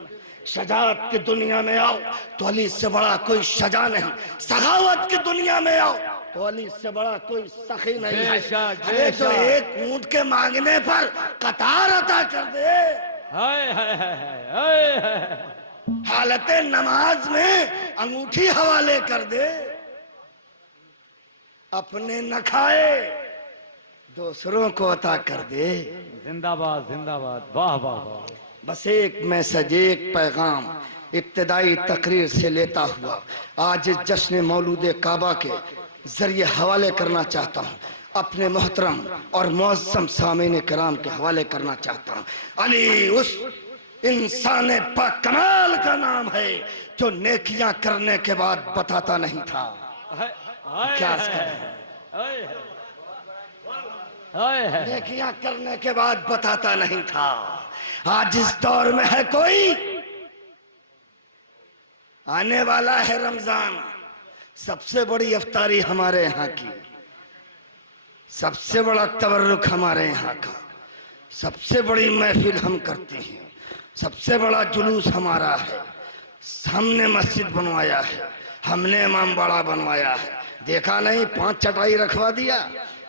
شجاعت کی دنیا میں آؤ تو علی سے بڑا کوئی شجاع نہیں، سخاوت کی دنیا میں آؤ تو علی سے بڑا کوئی سخی نہیں ہے۔ بے شک، بے ارے تو شک۔ ایک اونٹ کے مانگنے پر قطار عطا کر دے، ہائے ہائے ہائے ہائے ہائے۔ حالت نماز میں انگوٹھی حوالے کر دے، اپنے نہ کھائے دوسروں کو عطا کر دے۔ زندہ باد زندہ باد، واہ واہ واہ۔ بس ایک میسج، ایک پیغام ابتدائی تقریر سے لیتا ہوا آج اس جشن مولود کعبہ کے ذریعے حوالے کرنا چاہتا ہوں، اپنے محترم اور معظم سامعین کرام کے حوالے کرنا چاہتا ہوں۔ علی اس انسان پاک کمال کا نام ہے جو نیکیاں کرنے کے بعد بتاتا نہیں تھا۔ کیا عرض کر رہے ہیں؟ نیکیاں کرنے کے بعد بتاتا نہیں تھا۔ آج اس دور میں ہے کوئی، آنے والا ہے رمضان، سب سے بڑی افطاری ہمارے یہاں کی، سب سے بڑا تبرک ہمارے یہاں کا، سب سے بڑی محفل ہم کرتے ہیں، سب سے بڑا جلوس ہمارا ہے۔ ہم نے مسجد بنوایا ہے، ہم نے امام باڑہ بنوایا ہے، دیکھا نہیں 5 چٹائی رکھوا دیا،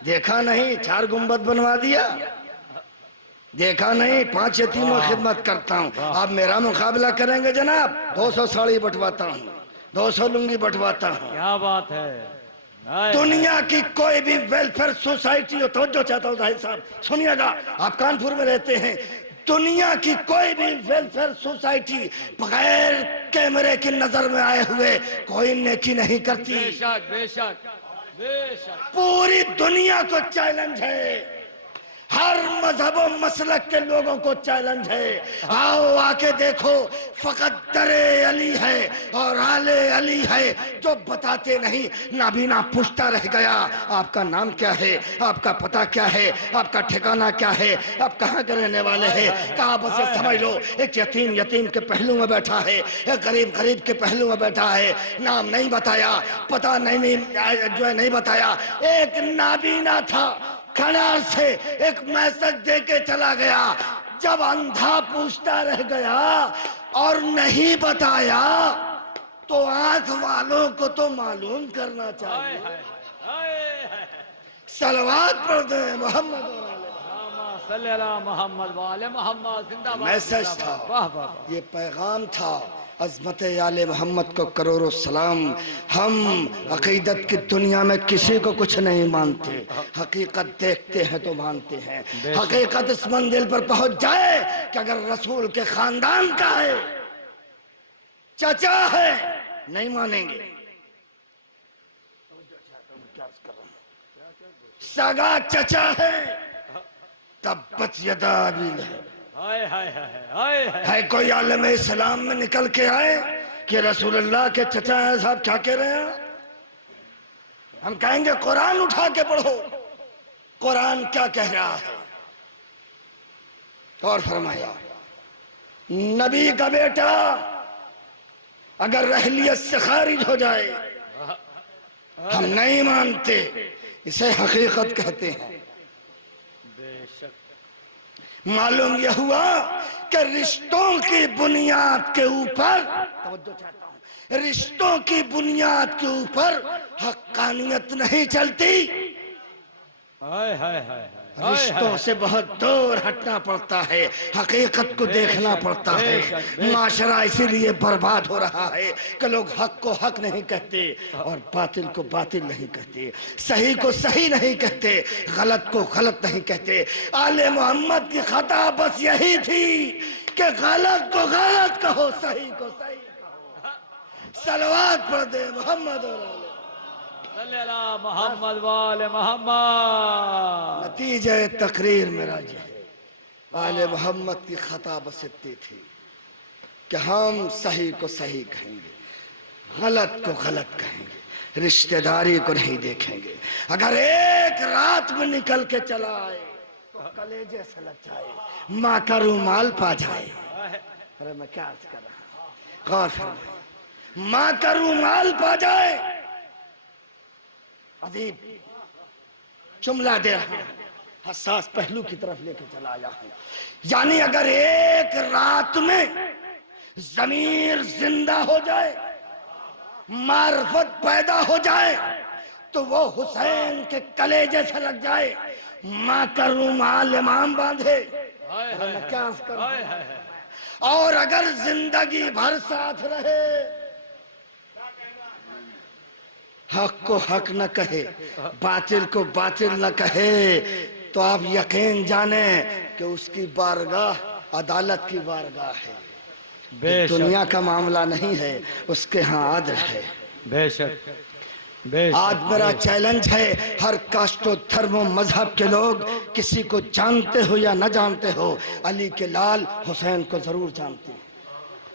دیکھا نہیں 4 گنبد بنوا دیا، دیکھا نہیں 5 یتیموں خدمت کرتا ہوں۔ آپ میرا مقابلہ کریں گے جناب، 200 ساڑی بٹواتا ہوں، 200 لنگی بٹواتا ہوں۔ کیا بات ہے۔ دنیا کی کوئی بھی ویلفیئر سوسائٹی ہو، توجہ چاہتا ہوں ظاہر صاحب سنیے گا، آپ کانپور میں رہتے ہیں، دنیا کی کوئی بھی ویلفیئر سوسائٹی بغیر کیمرے کی نظر میں آئے ہوئے کوئی نیکی نہیں کرتی۔ بے شک بے شک بے شک۔ پوری دنیا کو چیلنج ہے، ہر مذہب و مسلک کے لوگوں کو چیلنج ہے، آؤ آ کے دیکھو، فقط در علی ہے اور آل علی ہے جو بتاتے نہیں۔ نابینا پوچھتا رہ گیا آپ کا نام کیا ہے، آپ کا پتہ کیا ہے، آپ کا ٹھکانہ کیا ہے، آپ کہاں کے رہنے والے ہیں، کہا بس سمجھ لو ایک یتیم کے پہلو میں بیٹھا ہے، ایک غریب کے پہلو میں بیٹھا ہے، نام نہیں بتایا، پتہ نہیں بتایا، ایک نابینا تھا، کھنار سے ایک میسج دے کے چلا گیا۔ جب اندھا پوچھتا رہ گیا اور نہیں بتایا تو آنکھ والوں کو تو معلوم کرنا چاہیے۔ صلوات پڑھ دیں محمد صلی اللہ محمد وآل محمد، زندہ باد۔ میسج تھا، واہ واہ۔ یہ پیغام تھا، عظمت آل محمد کو کروڑوں سلام۔ ہم عقیدت کی دنیا میں کسی کو کچھ نہیں مانتے، حقیقت دیکھتے ہیں تو مانتے ہیں۔ حقیقت اس منزل پر پہنچ جائے کہ اگر رسول کے خاندان کا ہے، چچا ہے، نہیں مانیں گے، سگا چچا ہے، تبت یدا ابی لہب۔ ہے کوئی عالم اسلام میں نکل کے آئے کہ رسول اللہ کے چچا ہیں صاحب، کیا کہہ رہے ہیں؟ ہم کہیں گے قرآن اٹھا کے پڑھو، قرآن کیا کہہ رہا ہے۔ اور فرمایا نبی کا بیٹا اگر اہلیت سے خارج ہو جائے ہم نہیں مانتے، اسے حقیقت کہتے ہیں۔ معلوم یہ ہوا کہ رشتوں کی بنیاد کے اوپر، توجہ چاہتا ہوں، رشتوں کی بنیاد کے اوپر حقانیت نہیں چلتی، رشتوں سے بہت دور ہٹنا پڑتا ہے، حقیقت کو دیکھنا پڑتا ہے۔ معاشرہ اسی لیے برباد ہو رہا ہے کہ لوگ حق کو حق نہیں کہتے اور باطل کو باطل نہیں کہتے، صحیح کو صحیح نہیں کہتے، غلط کو غلط نہیں کہتے۔ آل محمد کی خطا بس یہی تھی کہ غلط کو غلط کہو، صحیح کو صحیح کہو۔ صلوات پڑھ دے محمد اور آل صلی اللہ محمد وآل محمد۔ نتیجہ تقریر میرا یہ ہے، آل محمد کی خطا بس اتنی تھی کہ ہم صحیح کو صحیح کہیں گے، غلط کو غلط کہیں گے، رشتہ داری کو نہیں دیکھیں گے۔ اگر ایک رات میں نکل کے چلا آئے تو کلیجے سے لگ جائے، ماں کا رومال پا جائے۔ ارے میں کیا عرض کر رہا ہوں، غور فرمائیں، ماں کا رومال پا جائے، عجیب جملہ دے رہا ہوں، حساس پہلو کی طرف لے کے چلا آیا ہوں۔ یعنی اگر ایک رات میں ضمیر زندہ ہو جائے، معرفت پیدا ہو جائے تو وہ حسین کے کلیجے سے لگ جائے، ماں کا رومال امام باندھے، کیا عرض کروں، اور اگر زندگی بھر ساتھ رہے، حق کو حق نہ کہے، باطل کو باطل نہ کہے، تو آپ یقین جانیں کہ اس کی بارگاہ عدالت کی بارگاہ ہے، یہ دنیا کا معاملہ نہیں ہے، اس کے ہاں عدل ہے۔ بے شک، آج میرا چیلنج ہے، ہر کاسٹ و دھرم و مذہب کے لوگ، کسی کو جانتے ہو یا نہ جانتے ہو، علی کے لال حسین کو ضرور جانتے ہیں،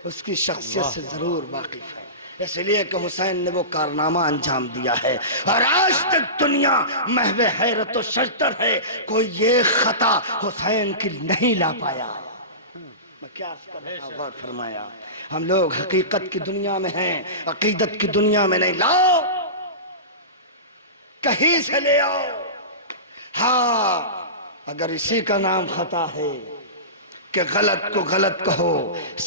اس کی شخصیت سے ضرور واقف ہے، اس لیے کہ حسین نے وہ کارنامہ انجام دیا ہے، اور آج تک دنیا محو حیرت و شجر ہے، کوئی یہ خطا حسین کی نہیں لا پایا۔ میں کیا عرض کر رہا ہوں، غور فرمایا، ہم لوگ حقیقت کی دنیا میں ہیں، عقیدت کی دنیا میں نہیں، لاؤ کہیں سے لے آؤ، ہاں اگر اسی کا نام خطا ہے کہ غلط کو غلط کہو،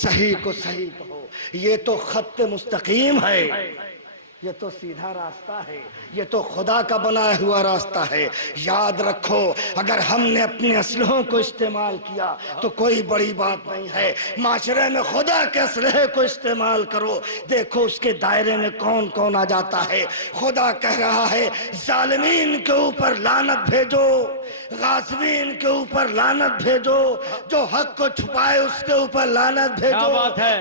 صحیح کو صحیح کہو، یہ تو خط مستقیم ہے، یہ تو سیدھا راستہ ہے، یہ تو خدا کا بنایا ہوا راستہ ہے۔ یاد رکھو، اگر ہم نے اپنے اسلحوں کو استعمال کیا تو کوئی بڑی بات نہیں ہے، معاشرے میں خدا کے اسلحے کو استعمال کرو، دیکھو اس کے دائرے میں کون کون آ جاتا ہے۔ خدا کہہ رہا ہے ظالمین کے اوپر لعنت بھیجو، غاصبین کے اوپر لعنت بھیجو، جو حق کو چھپائے اس کے اوپر لعنت بھیجو۔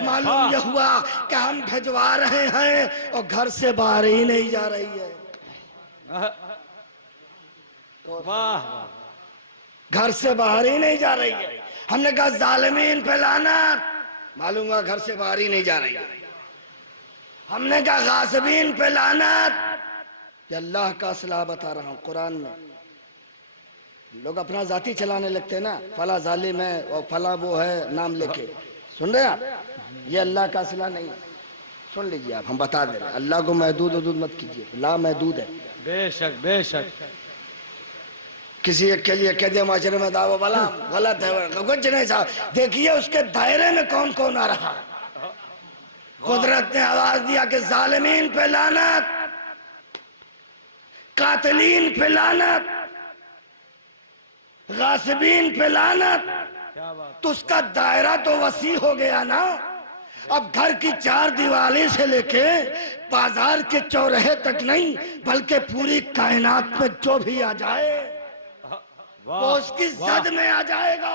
معلوم یہ ہوا کہ ہم بھجوا رہے ہیں اور گھر سے باہر ہی نہیں جا رہی ہے، گھر سے باہر ہی نہیں جا رہی ہے۔ ہم نے کہا ظالمین پہ لعنت، معلوم ہوا گھر سے باہر ہی نہیں جا رہی ہے۔ ہم نے کہا غاصبین پہ لعنت، یہ اللہ کا اصلاح بتا رہا ہوں، قرآن میں لوگ اپنا ذاتی چلانے لگتے ہیں نا، فلاں ظالم ہے اور فلاں وہ ہے، نام لے کے، سن رہے ہیں آپ، یہ اللہ کا اصلاح نہیں ہے، سن لیجئے آپ، ہم بتا دیں اللہ کو محدود حدود مت کیجئے، لا محدود ہے۔ بے شک، بے شک، کسی ایک کے لیے کہہ دیا معاشرے میں دعویٰ والا غلط ہے، کچھ نہیں صاحب، دیکھیے اس کے دائرے میں کون کون آ رہا۔ قدرت نے آواز دیا کہ ظالمین پہ لعنت، قاتلین پہ لعنت، غاصبین پہ لعنت، تو اس کا دائرہ تو وسیع ہو گیا نا۔ اب گھر کی چار دیوالی سے لے کے بازار کے چوراہے تک نہیں، بلکہ پوری کائنات میں جو بھی آ جائے وہ اس کی زد میں آ جائے گا۔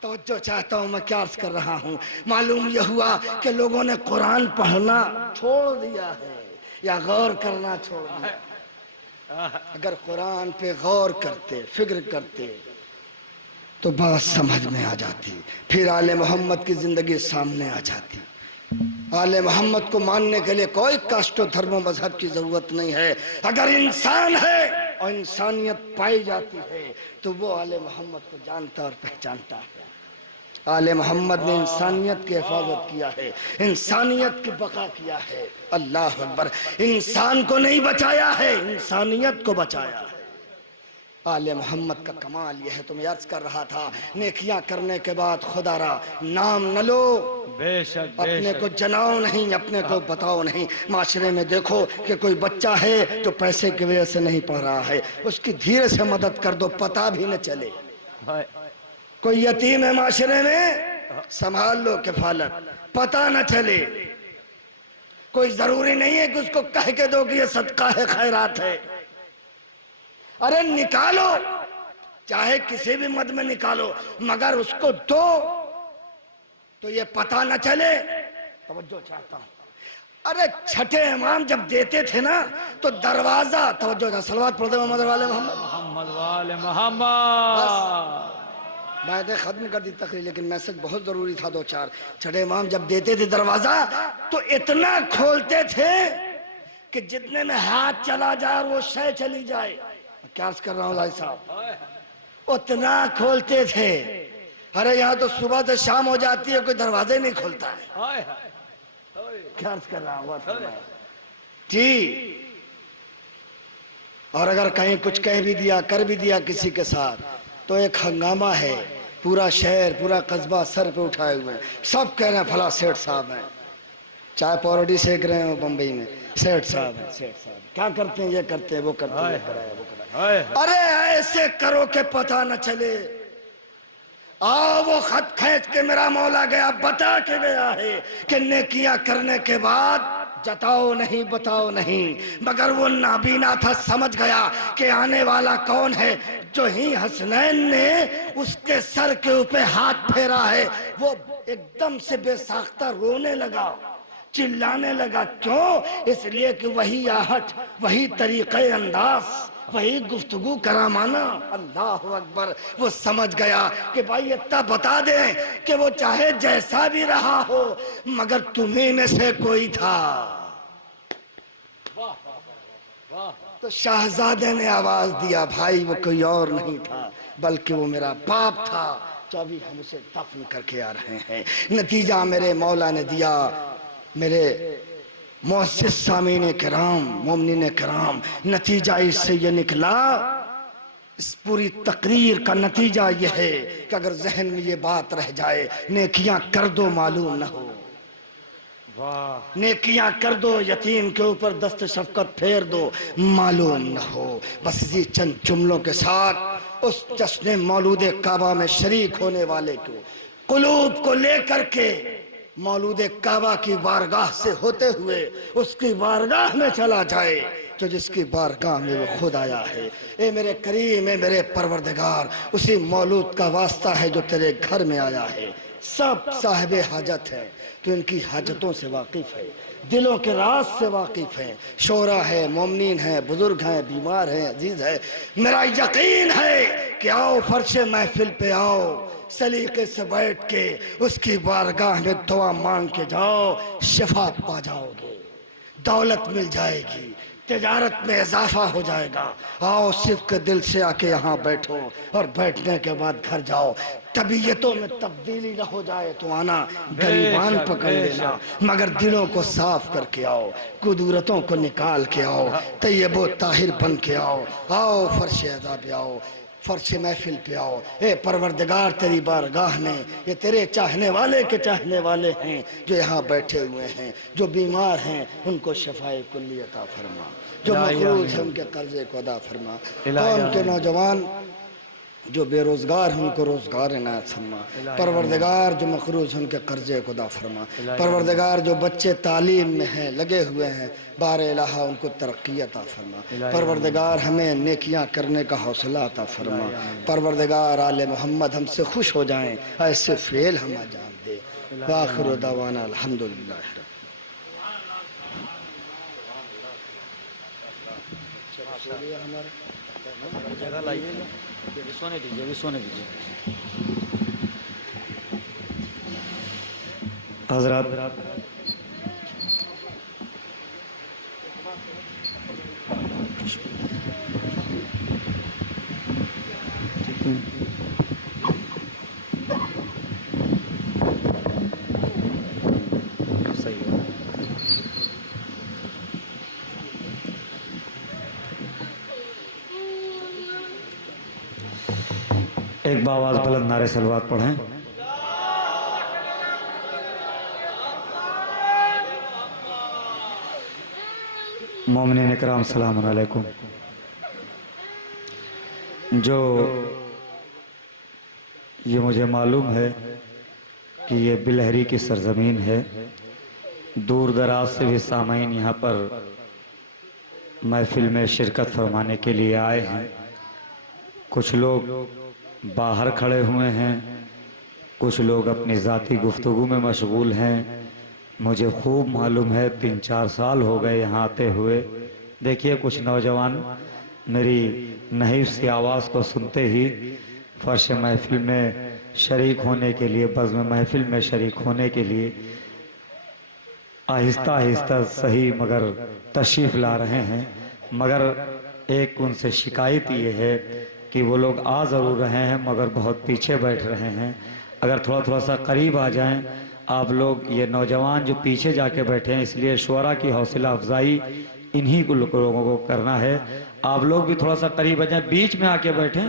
توجہ چاہتا ہوں، میں کیا عرض کر رہا ہوں، معلوم یہ ہوا کہ لوگوں نے قرآن پڑھنا چھوڑ دیا ہے یا غور کرنا چھوڑ دیا۔ اگر قرآن پہ غور کرتے، فکر کرتے تو بات سمجھ میں آ جاتی، پھر آل محمد کی زندگی سامنے آ جاتی۔ آل محمد کو ماننے کے لیے کوئی کاسٹ و دھرم و مذہب کی ضرورت نہیں ہے، اگر انسان ہے اور انسانیت پائی جاتی ہے تو وہ آل محمد کو جانتا اور پہچانتا ہے۔ آل محمد نے انسانیت کی حفاظت کیا ہے، انسانیت کی بقا کیا ہے، اللہ اکبر، انسان کو نہیں بچایا ہے، انسانیت کو بچایا ہے۔ آل محمد کا کمال یہ ہے، تمہیں عرض کر رہا تھا، نیکیاں کرنے کے بعد خدا را نام نہ لو، بے شک، بے اپنے شک، کو جناؤ نہیں، اپنے کو بتاؤ نہیں۔ معاشرے میں دیکھو کہ کوئی بچہ ہے جو پیسے کی وجہ سے نہیں پڑھ رہا ہے، اس کی دھیرے سے مدد کر دو، پتہ بھی نہ چلے۔ کوئی یتیم ہے معاشرے میں، سنبھال لو کفالت، پتہ نہ چلے۔ کوئی ضروری نہیں ہے کہ اس کو کہہ کے دو کہ یہ صدقہ ہے، خیرات ہے، ارے نکالو، چاہے کسی بھی مد میں نکالو، مگر اس کو دو تو یہ پتہ نہ چلے۔ توجہ چاہتا ہوں، ارے چھٹے امام جب دیتے تھے نا تو دروازہ، توجہ، صلوات پڑھتے محمد والے محمد، محمد والے محمد۔ میں نے ختم کر دی تقریر، لیکن میسج بہت ضروری تھا، دو چار۔ چھٹے امام جب دیتے تھے دروازہ تو اتنا کھولتے تھے کہ جتنے میں ہاتھ چلا جائے اور وہ شے چلی جائے، کیا عرض کر رہا ہوں بھائی صاحب، اتنا کھولتے تھے۔ ارے یہاں تو صبح سے شام ہو جاتی ہے، کوئی دروازے نہیں کھولتا ہے، کیا عرض کر رہا ہوں جی۔ اور اگر کہیں کچھ کہہ بھی دیا، کر بھی دیا کسی کے ساتھ تو ایک ہنگامہ ہے، پورا شہر پورا قصبہ سر پہ اٹھائے ہوئے ہیں، سب کہہ رہے ہیں فلاں سیٹھ صاحب ہیں، چائے پاؤروٹی سیک رہے ہیں بمبئی میں، سیٹھ صاحب ہیں، سیٹھ صاحب کیا کرتے ہیں، یہ کرتے ہیں، وہ کرتے ہیں، یہ کرایا وہ کرایا۔ ارے ایسے کرو کہ پتہ نہ چلے، آؤ وہ خط کھینچ کے میرا مولا گیا بتا کے گیا ہے کہ نیکیاں کرنے کے بعد جتاؤ نہیں بتاؤ نہیں، مگر وہ نابینا تھا، سمجھ گیا کہ آنے والا کون ہے۔ جو ہی حسنین نے اس کے سر کے اوپر ہاتھ پھیرا ہے، وہ ایک دم سے بے ساختہ رونے لگا، چلانے لگا۔ کیوں؟ اس لیے کہ وہی آہٹ، وہی طریقہ انداز، وہی گفتگو کرامانہ، اللہ اکبر۔ وہ سمجھ گیا کہ بھائی اتنا بتا دیں کہ وہ چاہے جیسا بھی رہا ہو مگر تمہیں میں سے کوئی تھا۔ تو شہزادے نے آواز دیا، بھائی وہ کوئی اور نہیں تھا بلکہ وہ میرا باپ تھا، جو ابھی ہم اسے دفن کر کے آ رہے ہیں۔ نتیجہ میرے مولا نے دیا۔ میرے معزز سامعین کرام، مومنین کرام، نتیجہ اس سے یہ نکلا، اس پوری تقریر کا نتیجہ یہ ہے کہ اگر ذہن میں یہ بات رہ جائے، نیکیاں کر دو معلوم نہ ہو، نیکیاں کر دو یتیم کے اوپر دست شفقت پھیر دو معلوم نہ ہو۔ بس اسی چند جملوں کے ساتھ اس جشن مولود کعبہ میں شریک ہونے والے کو قلوب کو لے کر کے مولود کعبہ کی بارگاہ سے ہوتے ہوئے اس کی بارگاہ میں چلا جائے جو جس کی بارگاہ میں وہ خود آیا ہے۔ اے میرے کریم، اے میرے پروردگار، اسی مولود کا واسطہ ہے جو تیرے گھر میں آیا ہے۔ سب صاحب حاجت ہیں، تو ان کی حاجتوں سے واقف ہے، دلوں کے راز سے واقف ہیں، شعراء ہے، مومنین ہیں، بزرگ ہیں، بیمار ہیں، عزیز ہے۔ میرا یقین ہے کہ آؤ فرش محفل پہ آؤ، سلیقے سے بیٹھ کے اس کی بارگاہ میں دعا مانگ کے جاؤ، شفا پا جاؤ گے، دولت مل جائے گی، تجارت میں اضافہ ہو جائے گا۔ آؤ صدق دل سے آ کے یہاں بیٹھو، اور بیٹھنے کے بعد گھر جاؤ۔ طبیعتوں میں تبدیلی نہ ہو جائے تو آنا، گریبان پکڑ لینا، مگر دلوں کو صاف کر کے آؤ، قدورتوں کو نکال کے آؤ، طیب و طاہر بن کے آؤ۔ آؤ فرش عزا پہ آؤ، فرش محفل پہ آؤ۔ اے پروردگار، تیری بارگاہ میں یہ تیرے چاہنے والے کے چاہنے والے ہیں جو یہاں بیٹھے ہوئے ہیں، جو بیمار ہیں ان کو شفائے کلی عطا فرما، جو مقروض ہیں ان کے قرضے کو ادا فرما، قوم کے نوجوان جو بے روزگار ہیں ان کو روزگار عنایت فرما، پروردگار جو مقروض ہیں ان کے قرضے کو ادا فرما، پروردگار جو بچے تعلیم میں ہیں لگے ہوئے ہیں بار الہ ان کو ترقی عطا فرما، پروردگار ہمیں نیکیاں کرنے کا حوصلہ عطا فرما، پروردگار آل محمد ہم سے خوش ہو جائیں، ایسے فعل ہم انجام دے۔ وآخر دعوانا الحمدللہ۔ جگہ لائیے گا، سونے دیجیے، ابھی سونے دیجیے۔ حضرات ایک باواز بلند نعرے صلوات پڑھیں۔ مومنین اکرام السلام علیکم۔ جو یہ مجھے معلوم ہے کہ یہ بلہری کی سرزمین ہے، دور دراز سے بھی سامعین یہاں پر محفل میں شرکت فرمانے کے لیے آئے ہیں۔ کچھ لوگ باہر کھڑے ہوئے ہیں، کچھ لوگ اپنی ذاتی گفتگو میں مشغول ہیں۔ مجھے خوب معلوم ہے 3-4 سال ہو گئے یہاں آتے ہوئے۔ دیکھیے کچھ نوجوان میری نحیف سی آواز کو سنتے ہی فرش محفل میں شریک ہونے کے لیے، بزم محفل میں شریک ہونے کے لیے آہستہ آہستہ صحیح مگر تشریف لا رہے ہیں، مگر ایک ان سے شکایت یہ ہے کہ وہ لوگ آ ضرور رہے ہیں مگر بہت پیچھے بیٹھ رہے ہیں۔ اگر تھوڑا سا قریب آ جائیں آپ لوگ، یہ نوجوان جو پیچھے جا کے بیٹھے ہیں، اس لیے شعراء کی حوصلہ افزائی انہی کو لوگوں کو کرنا ہے۔ آپ لوگ بھی تھوڑا سا قریب آ جائیں، بیچ میں آ کے بیٹھیں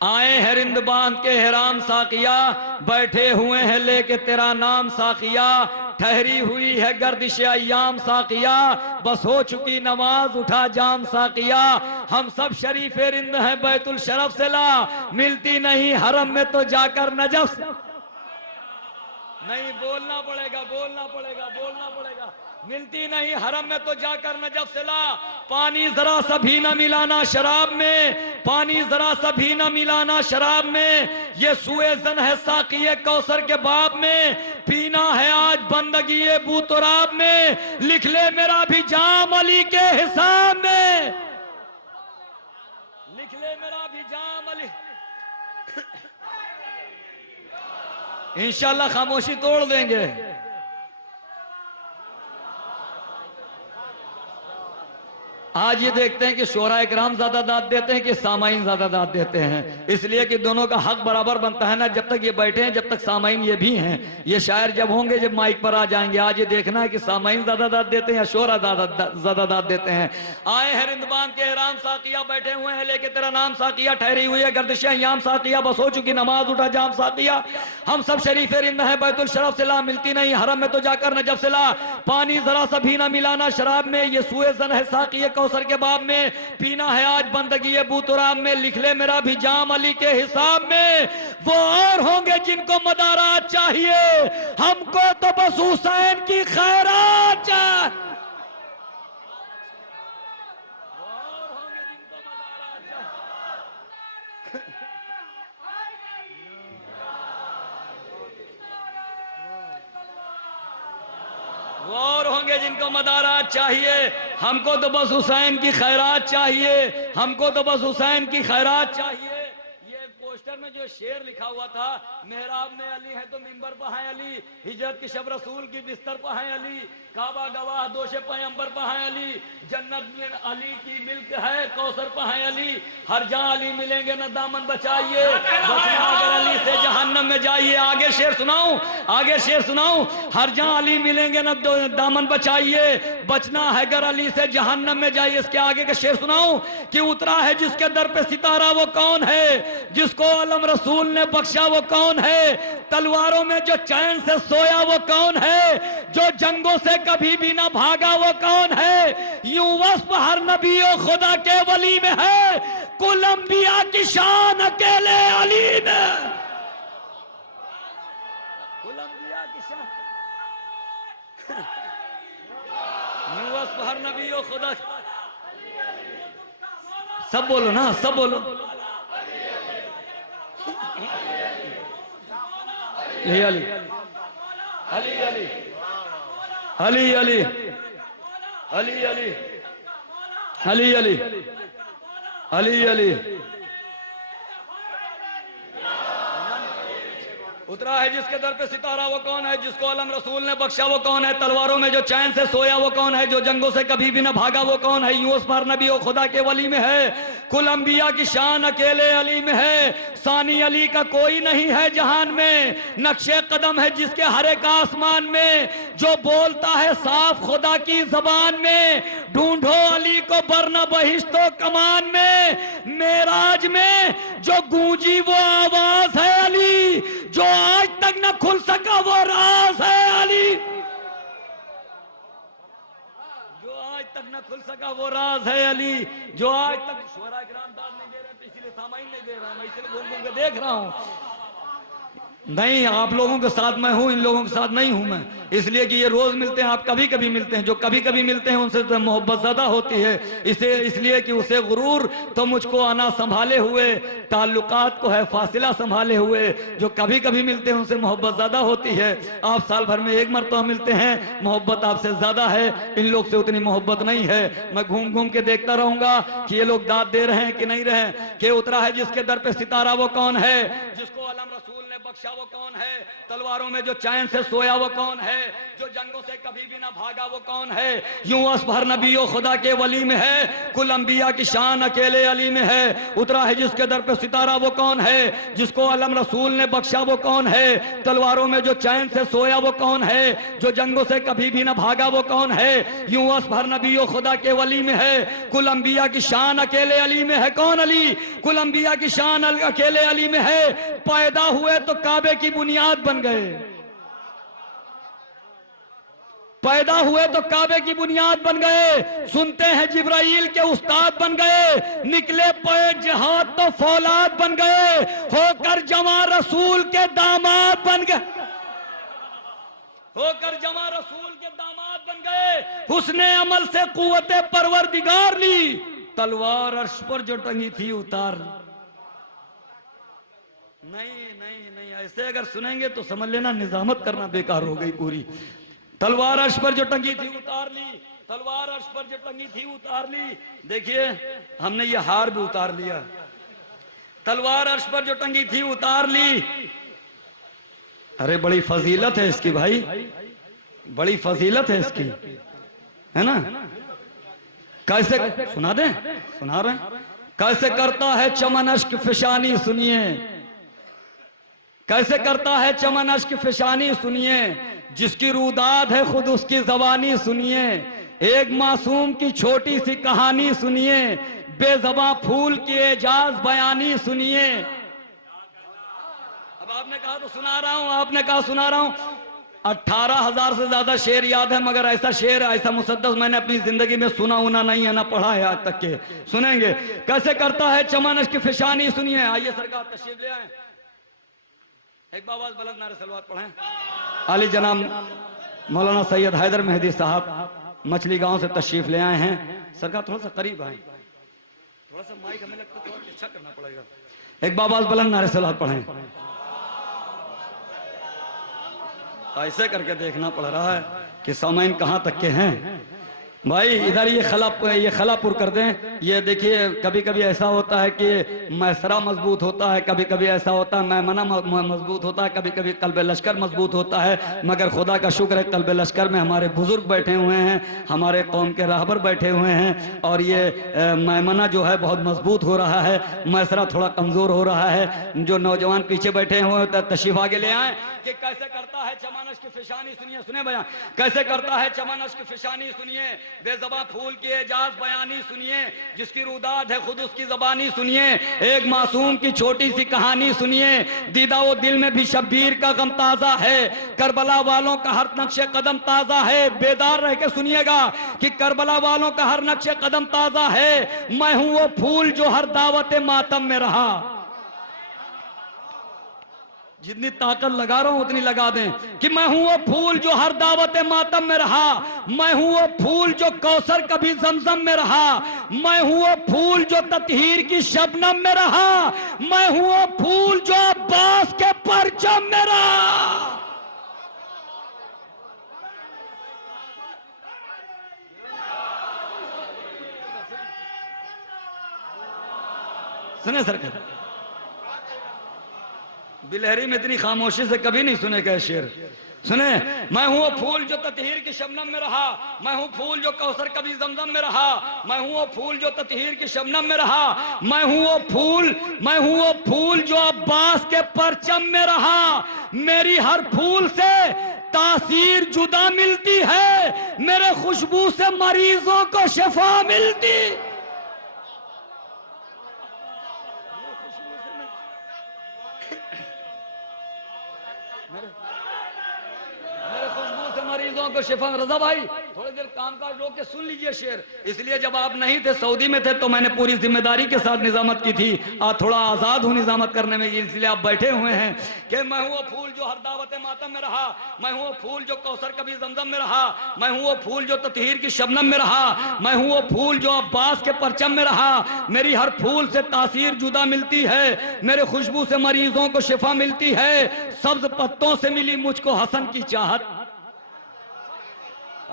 آئے ہیں رند باندھ کے حرام ساقیہ، بیٹھے ہوئے ہیں لے کے تیرا نام ساقیہ، ٹھہری ہوئی ہے گردش ایام ساقیہ، بس ہو چکی نماز اٹھا جام ساقیہ، ہم سب شریف رند ہیں بیت الشرف سے لا، ملتی نہیں حرم میں تو جا کر نجف نہیں، بولنا پڑے گا بولنا پڑے گا بولنا پڑے گا، ملتی نہیں حرم میں تو جا کر نجف سے لا، پانی ذرا سا بھی نہ ملانا شراب میں، پانی ذرا سا بھی نہ ملانا شراب میں، یہ سوئے زن ہے ساقی کوثر کے باب میں، پینا ہے آج بندگی بو تراب میں، لکھ لے میرا بھی جام علی کے حساب میں، لکھ لے میرا بھی جام علی، انشاءاللہ خاموشی توڑ دیں گے۔ آج یہ دیکھتے ہیں کہ شعراء اکرام زیادہ داد دیتے ہیں کہ سامعین زیادہ داد دیتے ہیں، اس لیے کہ دونوں کا حق برابر بنتا ہے نا، جب تک یہ بیٹھے ہیں جب تک سامعین یہ بھی ہیں، یہ شاعر جب ہوں گے جب مائک پر آ جائیں گے، آج یہ دیکھنا ہے کہ سامعین زیادہ داد دیتے ہیں یا شعراء زیادہ داد دیتے ہیں۔ آئے ہیں رندبان کے حرام ساقیہ، بیٹھے ہوئے ہیں لے کے تیرا نام ساقیہ، ٹھہری ہوئی ہے گردش ایام ساقیہ، بس ہو چکی نماز اٹھا جام ساقیہ، ہم سب شریف رند ہیں بیت الشرف سے لا، ملتی نہیں حرم میں تو جا کر نجف سے لا، پانی ذرا سا بھی نہ ملانا شراب میں، یہ سوئے زن ہے ساقی کوثر کے باب میں، پینا ہے آج بندگی بو تراب میں، لکھ لے میرا بھی جام علی کے حساب میں، وہ اور ہوں گے جن کو مدارات چاہیے، ہم کو تو بس حسین کی خیرات چاہیے، وہ اور ہوں گے جن کو مدارات چاہیے، ہم کو تو بس حسین کی خیرات چاہیے، ہم کو تو بس حسین کی خیرات چاہیے۔ یہ پوسٹر میں جو شعر لکھا ہوا تھا، محراب میں علی ہے تو منبر پہ ہے علی، ہجرت کی شب رسول کی بستر پہ ہے علی، کعبہ گواہ دوش پیمبر پہ ہے علی، جنت میں علی کی ملک ہے کوثر پہ ہے علی، ہر جہاں علی ملیں گے نہ دامن بچائیے، بچنا اگر علی سے جہنم میں جائیے۔ آگے شعر سناؤں، آگے شعر سناؤں، ہر جہاں علی ملیں گے نہ دامن بچائیے، بچنا ہے اگر علی سے جہنم میں جائیے۔ اس کے آگے کا شعر سناؤں کہ اترا ہے جس کے در پہ ستارہ وہ کون ہے، جس کو علم رسول نے بخشا وہ کون ہے، تلواروں میں جو چین سے سویا وہ کون ہے، جو جنگوں سے کبھی بھی نہ بھاگا وہ کون ہے، یوں وصف ہر نبی و خدا کے ولی میں ہے، کل انبیاء کی شان اکیلے علی میں، کل انبیاء کی شان یوں وصف ہر نبی و خدا، سب بولو نا سب بولو، علی علی علی علی علی علی علی علی علی علی علی اترا ہے جس کے در پہ ستارہ وہ کون ہے، جس کو علم رسول نے بخشا وہ کون ہے، تلواروں میں جو چین سے سویا وہ کون ہے، جو جنگوں سے کبھی بھی نہ بھاگا وہ کون ہے، یوں اس پر نبی و خدا کے ولی میں ہے، کل انبیاء کی شان اکیلے علی میں ہے، ثانی علی کا کوئی نہیں ہے جہان میں، نقش قدم ہے جس کے ہر ایک آسمان میں، جو بولتا ہے صاف خدا کی زبان میں، ڈھونڈو علی کو برنہ بہشت و کمان میں، معراج میں جو گونجی وہ آواز ہے علی، جو آج تک نہ کھل سکا وہ راز ہے علی، جو آج تک نہ کھل سکا وہ راز ہے علی، جو آج تک شعراء اکرام داد نہیں دے رہے، اسی لیے سامعین نہیں دے رہا، میں اسی لیے گھوم گھوم کے دیکھ رہا ہوں، نہیں آپ لوگوں کے ساتھ میں ہوں، ان لوگوں کے ساتھ نہیں ہوں میں، اس لیے کہ یہ روز ملتے ہیں، آپ کبھی کبھی ملتے ہیں، جو کبھی کبھی ملتے ہیں ان سے تو محبت زیادہ ہوتی ہے، اس لیے کہ اسے غرور تو مجھ کو آنا سنبھالے ہوئے، تعلقات کو ہے فاصلہ سنبھالے ہوئے، جو کبھی کبھی ملتے ہیں ان سے محبت زیادہ ہوتی ہے، آپ سال بھر میں ایک مرتبہ ملتے ہیں، محبت آپ سے زیادہ ہے، ان لوگ سے اتنی محبت نہیں ہے، میں گھوم گھوم کے دیکھتا رہوں گا کہ یہ لوگ داد دے رہے ہیں کہ نہیں رہے، کہ اترا ہے جس کے در پہ ستارہ وہ کون ہے، جس کو علم رسول نے بخشا وہ کون ہے؟ تلواروں میں جو چین سے سویا وہ کون ہے؟ جو جنگوں سے کبھی بھی نہ بھاگا وہ کون ہے؟ یوں وصف ہر نبی و خدا کے ولی میں ہے، کل انبیاء کی شان اکیلے علی میں ہے۔ اترا ہے جس کے در پہ ستارہ وہ کون ہے؟ جس کو علم رسول نے بخشا وہ کون ہے؟ تلواروں میں جو چین سے سویا وہ کون ہے؟ جو جنگوں سے کبھی بھی نہ بھاگا وہ کون ہے؟ یوں وصف ہر نبی و خدا کے ولی میں ہے، کل انبیاء کی شان اکیلے علی میں ہے۔ کون علی؟ کل انبیاء کی شان اکیلے علی میں ہے۔ پیدا ہوئے تو کعبے کی بنیاد بن گئے، پیدا ہوئے تو کعبے کی بنیاد بن گئے، سنتے ہیں جبرائیل کے استاد بن گئے، نکلے پے جہاد تو فولاد بن گئے، ہو کر جوان رسول کے داماد بن گئے، ہو کر جوان رسول کے داماد بن گئے۔ حسن عمل سے قوت پروردگار لی، تلوار عرش پر جو ٹنگی تھی اتار لی۔ نہیں ایسے اگر سنیں گے تو سمجھ لینا نظامت کرنا بیکار ہو گئی پوری۔ تلوار عرش پر جو ٹنگی تھی اتار لی، تلوار عرش پر جو ٹنگی تھی اتار لی۔ دیکھیے ہم نے یہ ہار بھی اتار لیا، تلوار عرش پر جو ٹنگی تھی اتار لی۔ ارے بڑی فضیلت ہے اس کی بھائی، بڑی فضیلت ہے اس کی، ہے نا؟ کیسے سنا دیں؟ سنا رہے ہیں۔ کیسے کرتا ہے چمن اشک فشانی سنیے، کیسے کرتا ہے چمن اشک فشانی سنیے، جس کی روداد ہے خود اس کی زبانی سنیے، ایک معصوم کی چھوٹی سی کہانی سنیے، بے زباں پھول کی اعجاز بیانی سنیے۔ اب آپ نے کہا تو سنا رہا ہوں، آپ نے کہا سنا رہا ہوں۔ 18,000 سے زیادہ شعر یاد ہے، مگر ایسا شعر ایسا مسدس میں نے اپنی زندگی میں سنا ہونا نہیں ہے، نہ پڑھا ہے آج تک کے۔ سنیں گے کیسے کرتا ہے چمن اشک فشانی سنیے۔ آئیے سرکار تشریف لے آئیں، ایک باواز بلند نعرہ صلوات پڑھیں۔ علی جناب مولانا سید حیدر مہدی صاحب مچھلی گاؤں سے تشریف لے آئے ہیں۔ سرکار تھوڑا سا قریب آئیں، تھوڑا سا مائک ہمیں لگتا ہے تھوڑا اچھا کرنا پڑے گا۔ ایک باواز بلند نعرہ صلوات پڑھیں۔ ایسے کر کے دیکھنا پڑ رہا ہے کہ سامعین کہاں تک کے ہیں۔ بھائی ادھر یہ خلا پر کر دیں۔ یہ دیکھیے کبھی کبھی ایسا ہوتا ہے کہ میسرہ مضبوط ہوتا ہے، کبھی کبھی ایسا ہوتا ہے میمنہ مضبوط ہوتا ہے، کبھی کبھی قلب لشکر مضبوط ہوتا ہے، مگر خدا کا شکر ہے قلب لشکر میں ہمارے بزرگ بیٹھے ہوئے ہیں، ہمارے قوم کے راہبر بیٹھے ہوئے ہیں، اور یہ میمنہ جو ہے بہت مضبوط ہو رہا ہے، میسرہ تھوڑا کمزور ہو رہا ہے۔ جو نوجوان پیچھے بیٹھے ہوئے ہیں تشریف آگے لے آئیں کہ کیسے کرتا ہے چمن اشک فشانی سنیے۔ سنیں بیان کیسے کرتا ہے چمن اشک فشانی سنیے، بے زباں پھول کی اعجاز بیانی سنیے، جس کی روداد ہے خود اس کی زبانی سنیے، ایک معصوم کی چھوٹی سی کہانی سنیے، دیدہ و دل میں بھی شبیر کا غم تازہ ہے، کربلا والوں کا ہر نقش قدم تازہ ہے۔ بیدار رہ کے سنیے گا کہ کربلا والوں کا ہر نقش قدم تازہ ہے، میں ہوں وہ پھول جو ہر دعوت ماتم میں رہا۔ جتنی طاقت لگا رہا ہوں اتنی لگا دیں کہ میں ہوں وہ پھول جو ہر دعوت ماتم میں رہا، میں ہوں وہ پھول جو کوثر کبھی زمزم میں رہا، میں ہوں وہ پھول جو تطہیر کی شبنم میں رہا، میں ہوں وہ پھول جو عباس کے پرچم میں رہا۔ سنیں سرکار بلہری میں اتنی خاموشی سے کبھی نہیں سنے گئے شعر۔ سنیں میں ہوں وہ پھول جو تطہیر کی شبنم میں رہا، میں ہوں پھول جو کوثر کبھی زمزم میں رہا، میں ہوں وہ پھول جو تطہیر کی شبنم میں رہا، میں ہوں وہ پھول جو عباس کے پرچم میں رہا، میری ہر پھول سے تاثیر جدا ملتی ہے، میرے خوشبو سے مریضوں کو شفا ملتی۔ مریضوں کو شفا۔ رضا بھائی تھوڑے دیر کام کاج روک کے سن لیجئے شعر، اس لیے جب آپ نہیں تھے سعودی میں تھے تو میں نے پوری ذمہ داری کے ساتھ نظامت کی تھی، آج تھوڑا آزاد ہوں نظامت کرنے میں، اس لیے آپ بیٹھے ہوئے ہیں کہ میں ہوں وہ پھول جو ہر دعوت ماتم میں رہا، میں ہوں وہ پھول جو کوثر کبھی زمزم میں رہا، میں ہوں وہ پھول جو تطہیر کی شبنم میں رہا، میں ہوں وہ پھول جو عباس کے پرچم میں رہا، میری ہر پھول سے تاثیر جدا ملتی ہے، میرے خوشبو سے مریضوں کو شفا ملتی ہے، سبز پتوں سے ملی مجھ کو حسن کی چاہت۔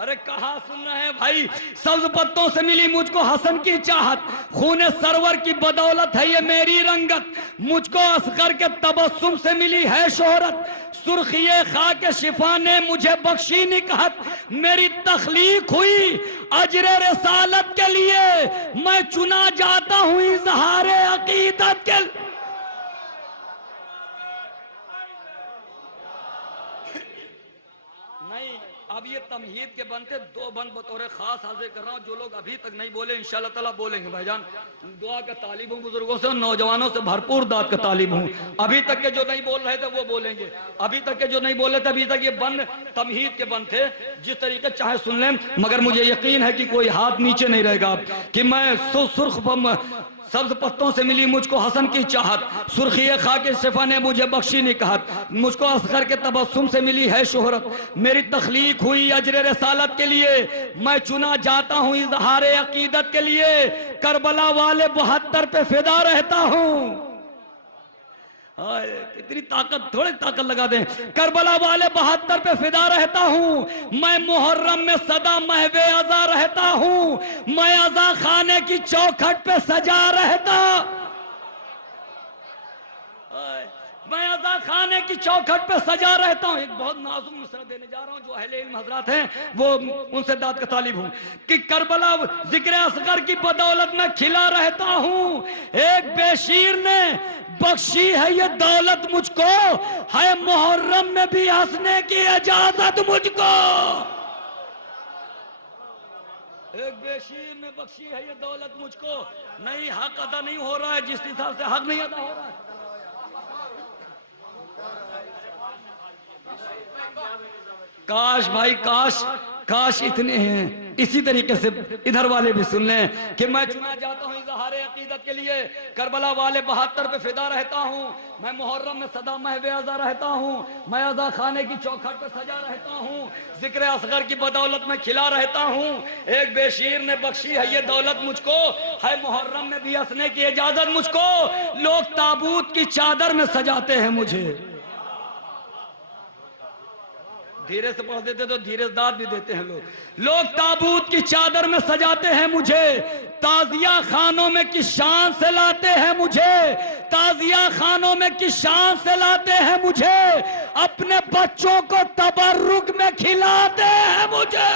ارے کہاں سن رہے ہیں بھائی؟ سبز پتوں سے ملی مجھ کو حسن کی چاہت، خون سرور کی بدولت ہے یہ میری رنگت، مجھ کو اصغر کے تبسم سے ملی ہے شہرت، سرخی خاک شفا نے مجھے بخشی نکہت، میری تخلیق ہوئی اجر رسالت کے لیے، میں چنا جاتا ہوں اظہار عقیدت کے لیے۔ اب یہ تمہید کے بند تھے، دو بند بطور خاص حاضر کر رہا ہوں، جو لوگ ابھی تک نہیں بولے انشاءاللہ تعالیٰ بولیں گے بھائی جان۔ دعا کا طالب ہوں بزرگوں سے اور نوجوانوں سے بھرپور دعا کا طالب ہوں۔ ابھی تک کے جو نہیں بول رہے تھے وہ بولیں گے، ابھی تک کے جو نہیں بول رہے تھے ابھی تک یہ بند تمہید کے بند تھے، جس طریقے چاہے سن لیں، مگر مجھے یقین ہے کہ کوئی ہاتھ نیچے نہیں رہے گا کہ میں سرخ سبز پتوں سے ملی مجھ کو حسن کی چاہت، سرخی خاک شفا نے مجھے بخشی نکہت، مجھ کو اصغر کے تبسم سے ملی ہے شہرت، میری تخلیق ہوئی اجر رسالت کے لیے، میں چنا جاتا ہوں اظہار عقیدت کے لیے، کربلا والے 72 پہ فدا رہتا ہوں۔ اتنی طاقت، تھوڑی طاقت لگا دیں۔ کربلا والے 72 پہ فدا رہتا ہوں، میں محرم میں صدا محو عزا رہتا ہوں، میں عزا خانے کی چوکھٹ پہ سجا رہتا، میں عزا خانے کی چوکھٹ پہ سجا رہتا ہوں۔ ایک بہت نازک مصرع دینے جا رہا ہوں، جو اہل علم حضرات ہیں وہ ان سے داد کا طالب ہوں کہ کربلا ذکر اصغر کی بدولت میں کھلا رہتا ہوں، ایک بے شیر نے بخشی ہے یہ دولت مجھ کو، ہے محرم میں بھی ہنسنے کی اجازت مجھ کو، ایک بے شیر نے بخشی ہے یہ دولت مجھ کو۔ نہیں، حق ادا نہیں ہو رہا ہے، جس حساب سے حق نہیں ادا ہو رہا ہے۔ کاش بھائی کاش اتنے ہیں، اسی طریقے سے ادھر والے بھی سن لیں کہ میں چنا جاتا ہوں اظہار عقیدت کے لیے، کربلا والے 72 پہ فدا رہتا ہوں، میں محرم میں صدا محو عزا رہتا ہوں، میں عزا خانے کی چوکھٹ پہ سجا رہتا ہوں، ذکر اصغر کی بدولت میں کھلا رہتا ہوں، ایک بے شیر نے بخشی ہے یہ دولت مجھ کو، ہے محرم میں بھی ہنسنے کی اجازت مجھ کو، لوگ تابوت کی چادر میں سجاتے ہیں مجھے۔ دھیرے سے پڑھ دیتے تو دھیرے سے داد بھی دیتے ہیں لوگ تابوت کی چادر میں سجاتے ہیں مجھے، تازیہ خانوں میں کس شان سے لاتے ہیں مجھے، تازیہ خانوں میں کس شان سے لاتے ہیں مجھے، اپنے بچوں کو تبرک میں کھلاتے ہیں مجھے۔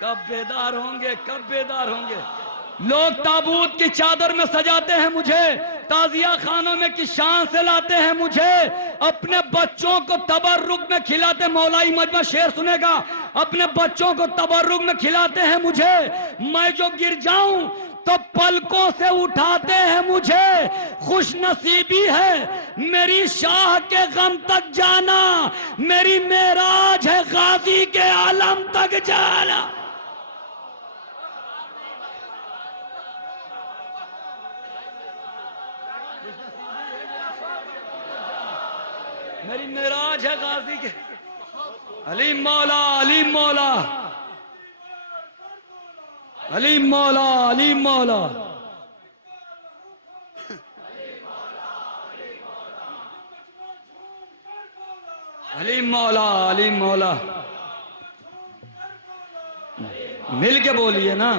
کب بیدار ہوں گے، کب بیدار ہوں گے؟ لوگ تابوت کی چادر میں سجاتے ہیں مجھے، تازیہ خانوں میں کس شان سے لاتے ہیں مجھے، اپنے بچوں کو تبرک میں کھلاتے، مولائی مجمع شعر سنے گا، اپنے بچوں کو تبرک میں کھلاتے ہیں مجھے، میں جو گر جاؤں تو پلکوں سے اٹھاتے ہیں مجھے، خوش نصیبی ہے میری شاہ کے غم تک جانا، میری معراج ہے غازی کے عالم تک جانا۔ میری معراج ہے غازی کے، علی مولا علی مولا علی مولا علی مولا، علی مولا علی مولا، مل کے بولیے نا۔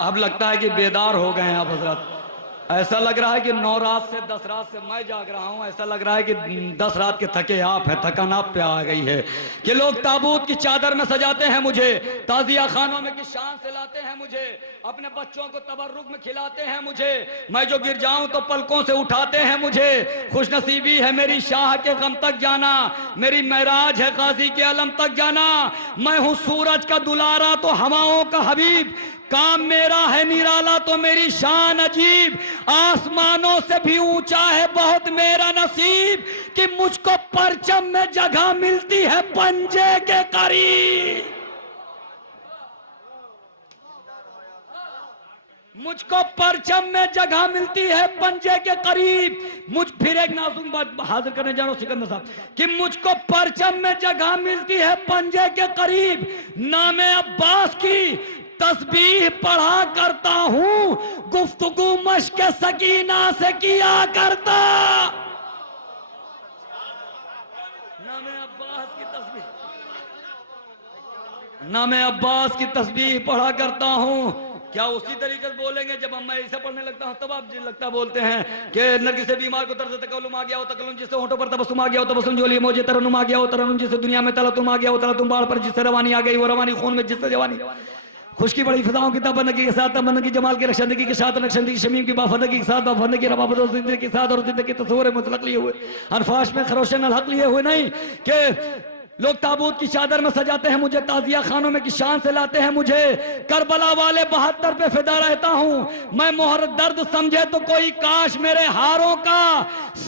اب لگتا ہے کہ بیدار ہو گئے ہیں آپ حضرات، ایسا لگ رہا ہے کہ 9 رات سے 10 رات سے میں جاگ رہا ہوں، ایسا لگ رہا ہے کہ 10 رات کے تھکے آپ ہیں، تھکن آپ پہ آ گئی ہے کہ لوگ تابوت کی چادر میں سجاتے ہیں مجھے، تازیہ خانوں میں کس شان سے لاتے ہیں مجھے، اپنے بچوں کو تبرک میں کھلاتے ہیں مجھے، میں جو گر جاؤں تو پلکوں سے اٹھاتے ہیں مجھے، خوش نصیبی ہے میری شاہ کے غم تک جانا، میری معراج ہے غازی کے علم تک جانا، میں ہوں سورج کا دلارا تو ہواؤں کا حبیب، کام میرا ہے نرالا تو میری شان عجیب، آسمانوں سے بھی اونچا ہے بہت میرا نصیب، کہ مجھ کو پرچم میں جگہ ملتی ہے پنجے کے قریب، مجھ کو پرچم میں جگہ ملتی ہے پنجے کے قریب، پھر ایک نازک بات حاضر کرنے جا رہا ہوں سکندر صاحب، کہ مجھ کو پرچم میں جگہ ملتی ہے پنجے کے قریب، نام عباس کی تسبیح پڑھا کرتا ہوں، گفتگو مشق سکینہ سے کیا کرتا۔ نام عباس کی تسبیح پڑھا کرتا ہوں۔ کیا اسی طریقے سے بولیں گے؟ جب میں اسے پڑھنے لگتا ہوں تب آپ لگتا بولتے ہیں کہ نرگس سے بیمار کو طرز تکلم آ گیا ہو، تکلم جس سے ہونٹوں پر تبسم آ گیا ہو، تبسم جو لیے موجے ترنم آ گیا ہو، ترنم جس سے دنیا میں تلتم آ گیا ہو، تلتم باڑ پر جس سے روانی آ گئی، وہ روانی خون میں جس سے جوانی، خشکی بڑی فضاؤں کی تابندگی کے ساتھ تابندگی، جمال کی رخشندگی کے ساتھ رخشندگی، شمیم کی بافندگی کے ساتھ بافندگی، ربابت اور زندگی کے ساتھ اور زندگی تصور مطلق لیے ہوئے، انفاش میں خروشن الحق لیے ہوئے نہیں کہ لوگ تابوت کی چادر میں سجاتے ہیں مجھے، تعزیہ خانوں میں کی شان سے لاتے ہیں مجھے، کربلا والے 72 پہ فدا رہتا ہوں میں، مہر درد سمجھے تو کوئی کاش میرے ہاروں کا،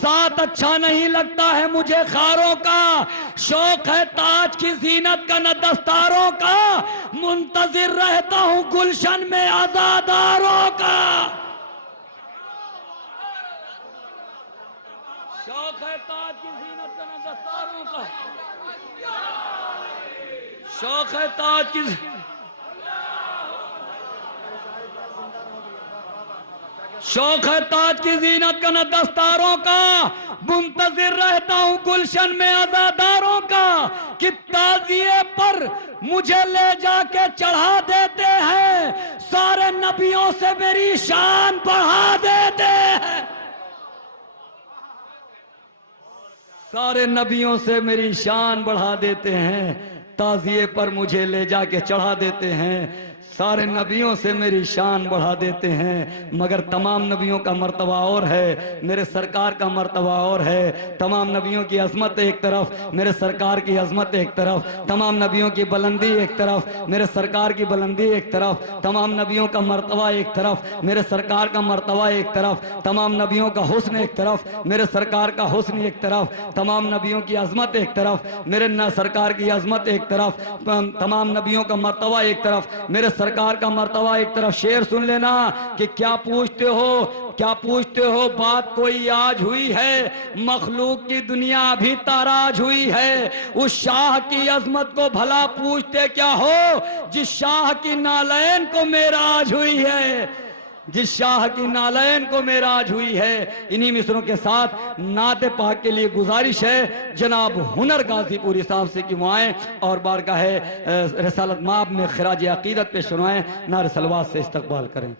ساتھ اچھا نہیں لگتا ہے مجھے خاروں کا، شوق ہے تاج کی زینت کا نہ دستاروں کا، منتظر رہتا ہوں گلشن میں عزاداروں کا۔ شوق ہے تاج کی زینت کا نہ دستاروں کا، شوق ہے تاج کی شوق ہے تاج کی زینت کا نہ دستاروں کا، منتظر رہتا ہوں گلشن میں عزاداروں کا، کہ تعزیے پر مجھے لے جا کے چڑھا دیتے ہیں، سارے نبیوں سے میری شان بڑھا دیتے ہیں، سارے نبیوں سے میری شان بڑھا دیتے ہیں، تعزیے پر مجھے لے جا کے چڑھا دیتے ہیں، سارے نبیوں سے میری شان بڑھا دیتے ہیں، مگر تمام نبیوں کا مرتبہ اور ہے، میرے سرکار کا مرتبہ اور ہے، تمام نبیوں کی عظمت ایک طرف، میرے سرکار کی عظمت ایک طرف، تمام نبیوں کی بلندی ایک طرف، میرے سرکار کی بلندی ایک طرف، تمام نبیوں کا مرتبہ ایک طرف، میرے سرکار کا مرتبہ ایک طرف، تمام نبیوں کا حسن ایک طرف، میرے سرکار کا حسن ایک طرف، تمام نبیوں کی عظمت ایک طرف، میرے سرکار کی عظمت ایک طرف، تمام نبیوں کا مرتبہ ایک طرف، میرے سرکار کا مرتبہ ایک طرف۔ شعر سن لینا کہ کیا پوچھتے ہو بات کوئی آج ہوئی ہے، مخلوق کی دنیا ابھی تاراج ہوئی ہے، اس شاہ کی عظمت کو بھلا پوچھتے کیا ہو، جس شاہ کی نالین کو معراج ہوئی ہے، جس شاہ کی نالین کو معراج ہوئی ہے۔ انہی مصروں کے ساتھ نعت پاک کے لیے گزارش ہے جناب ہنر غازی پوری صاحب سے کہ وہ آئیں اور بارگاہ رسالت مآب میں خراج عقیدت پیش فرمائیں، نعرہ صلوات سے استقبال کریں۔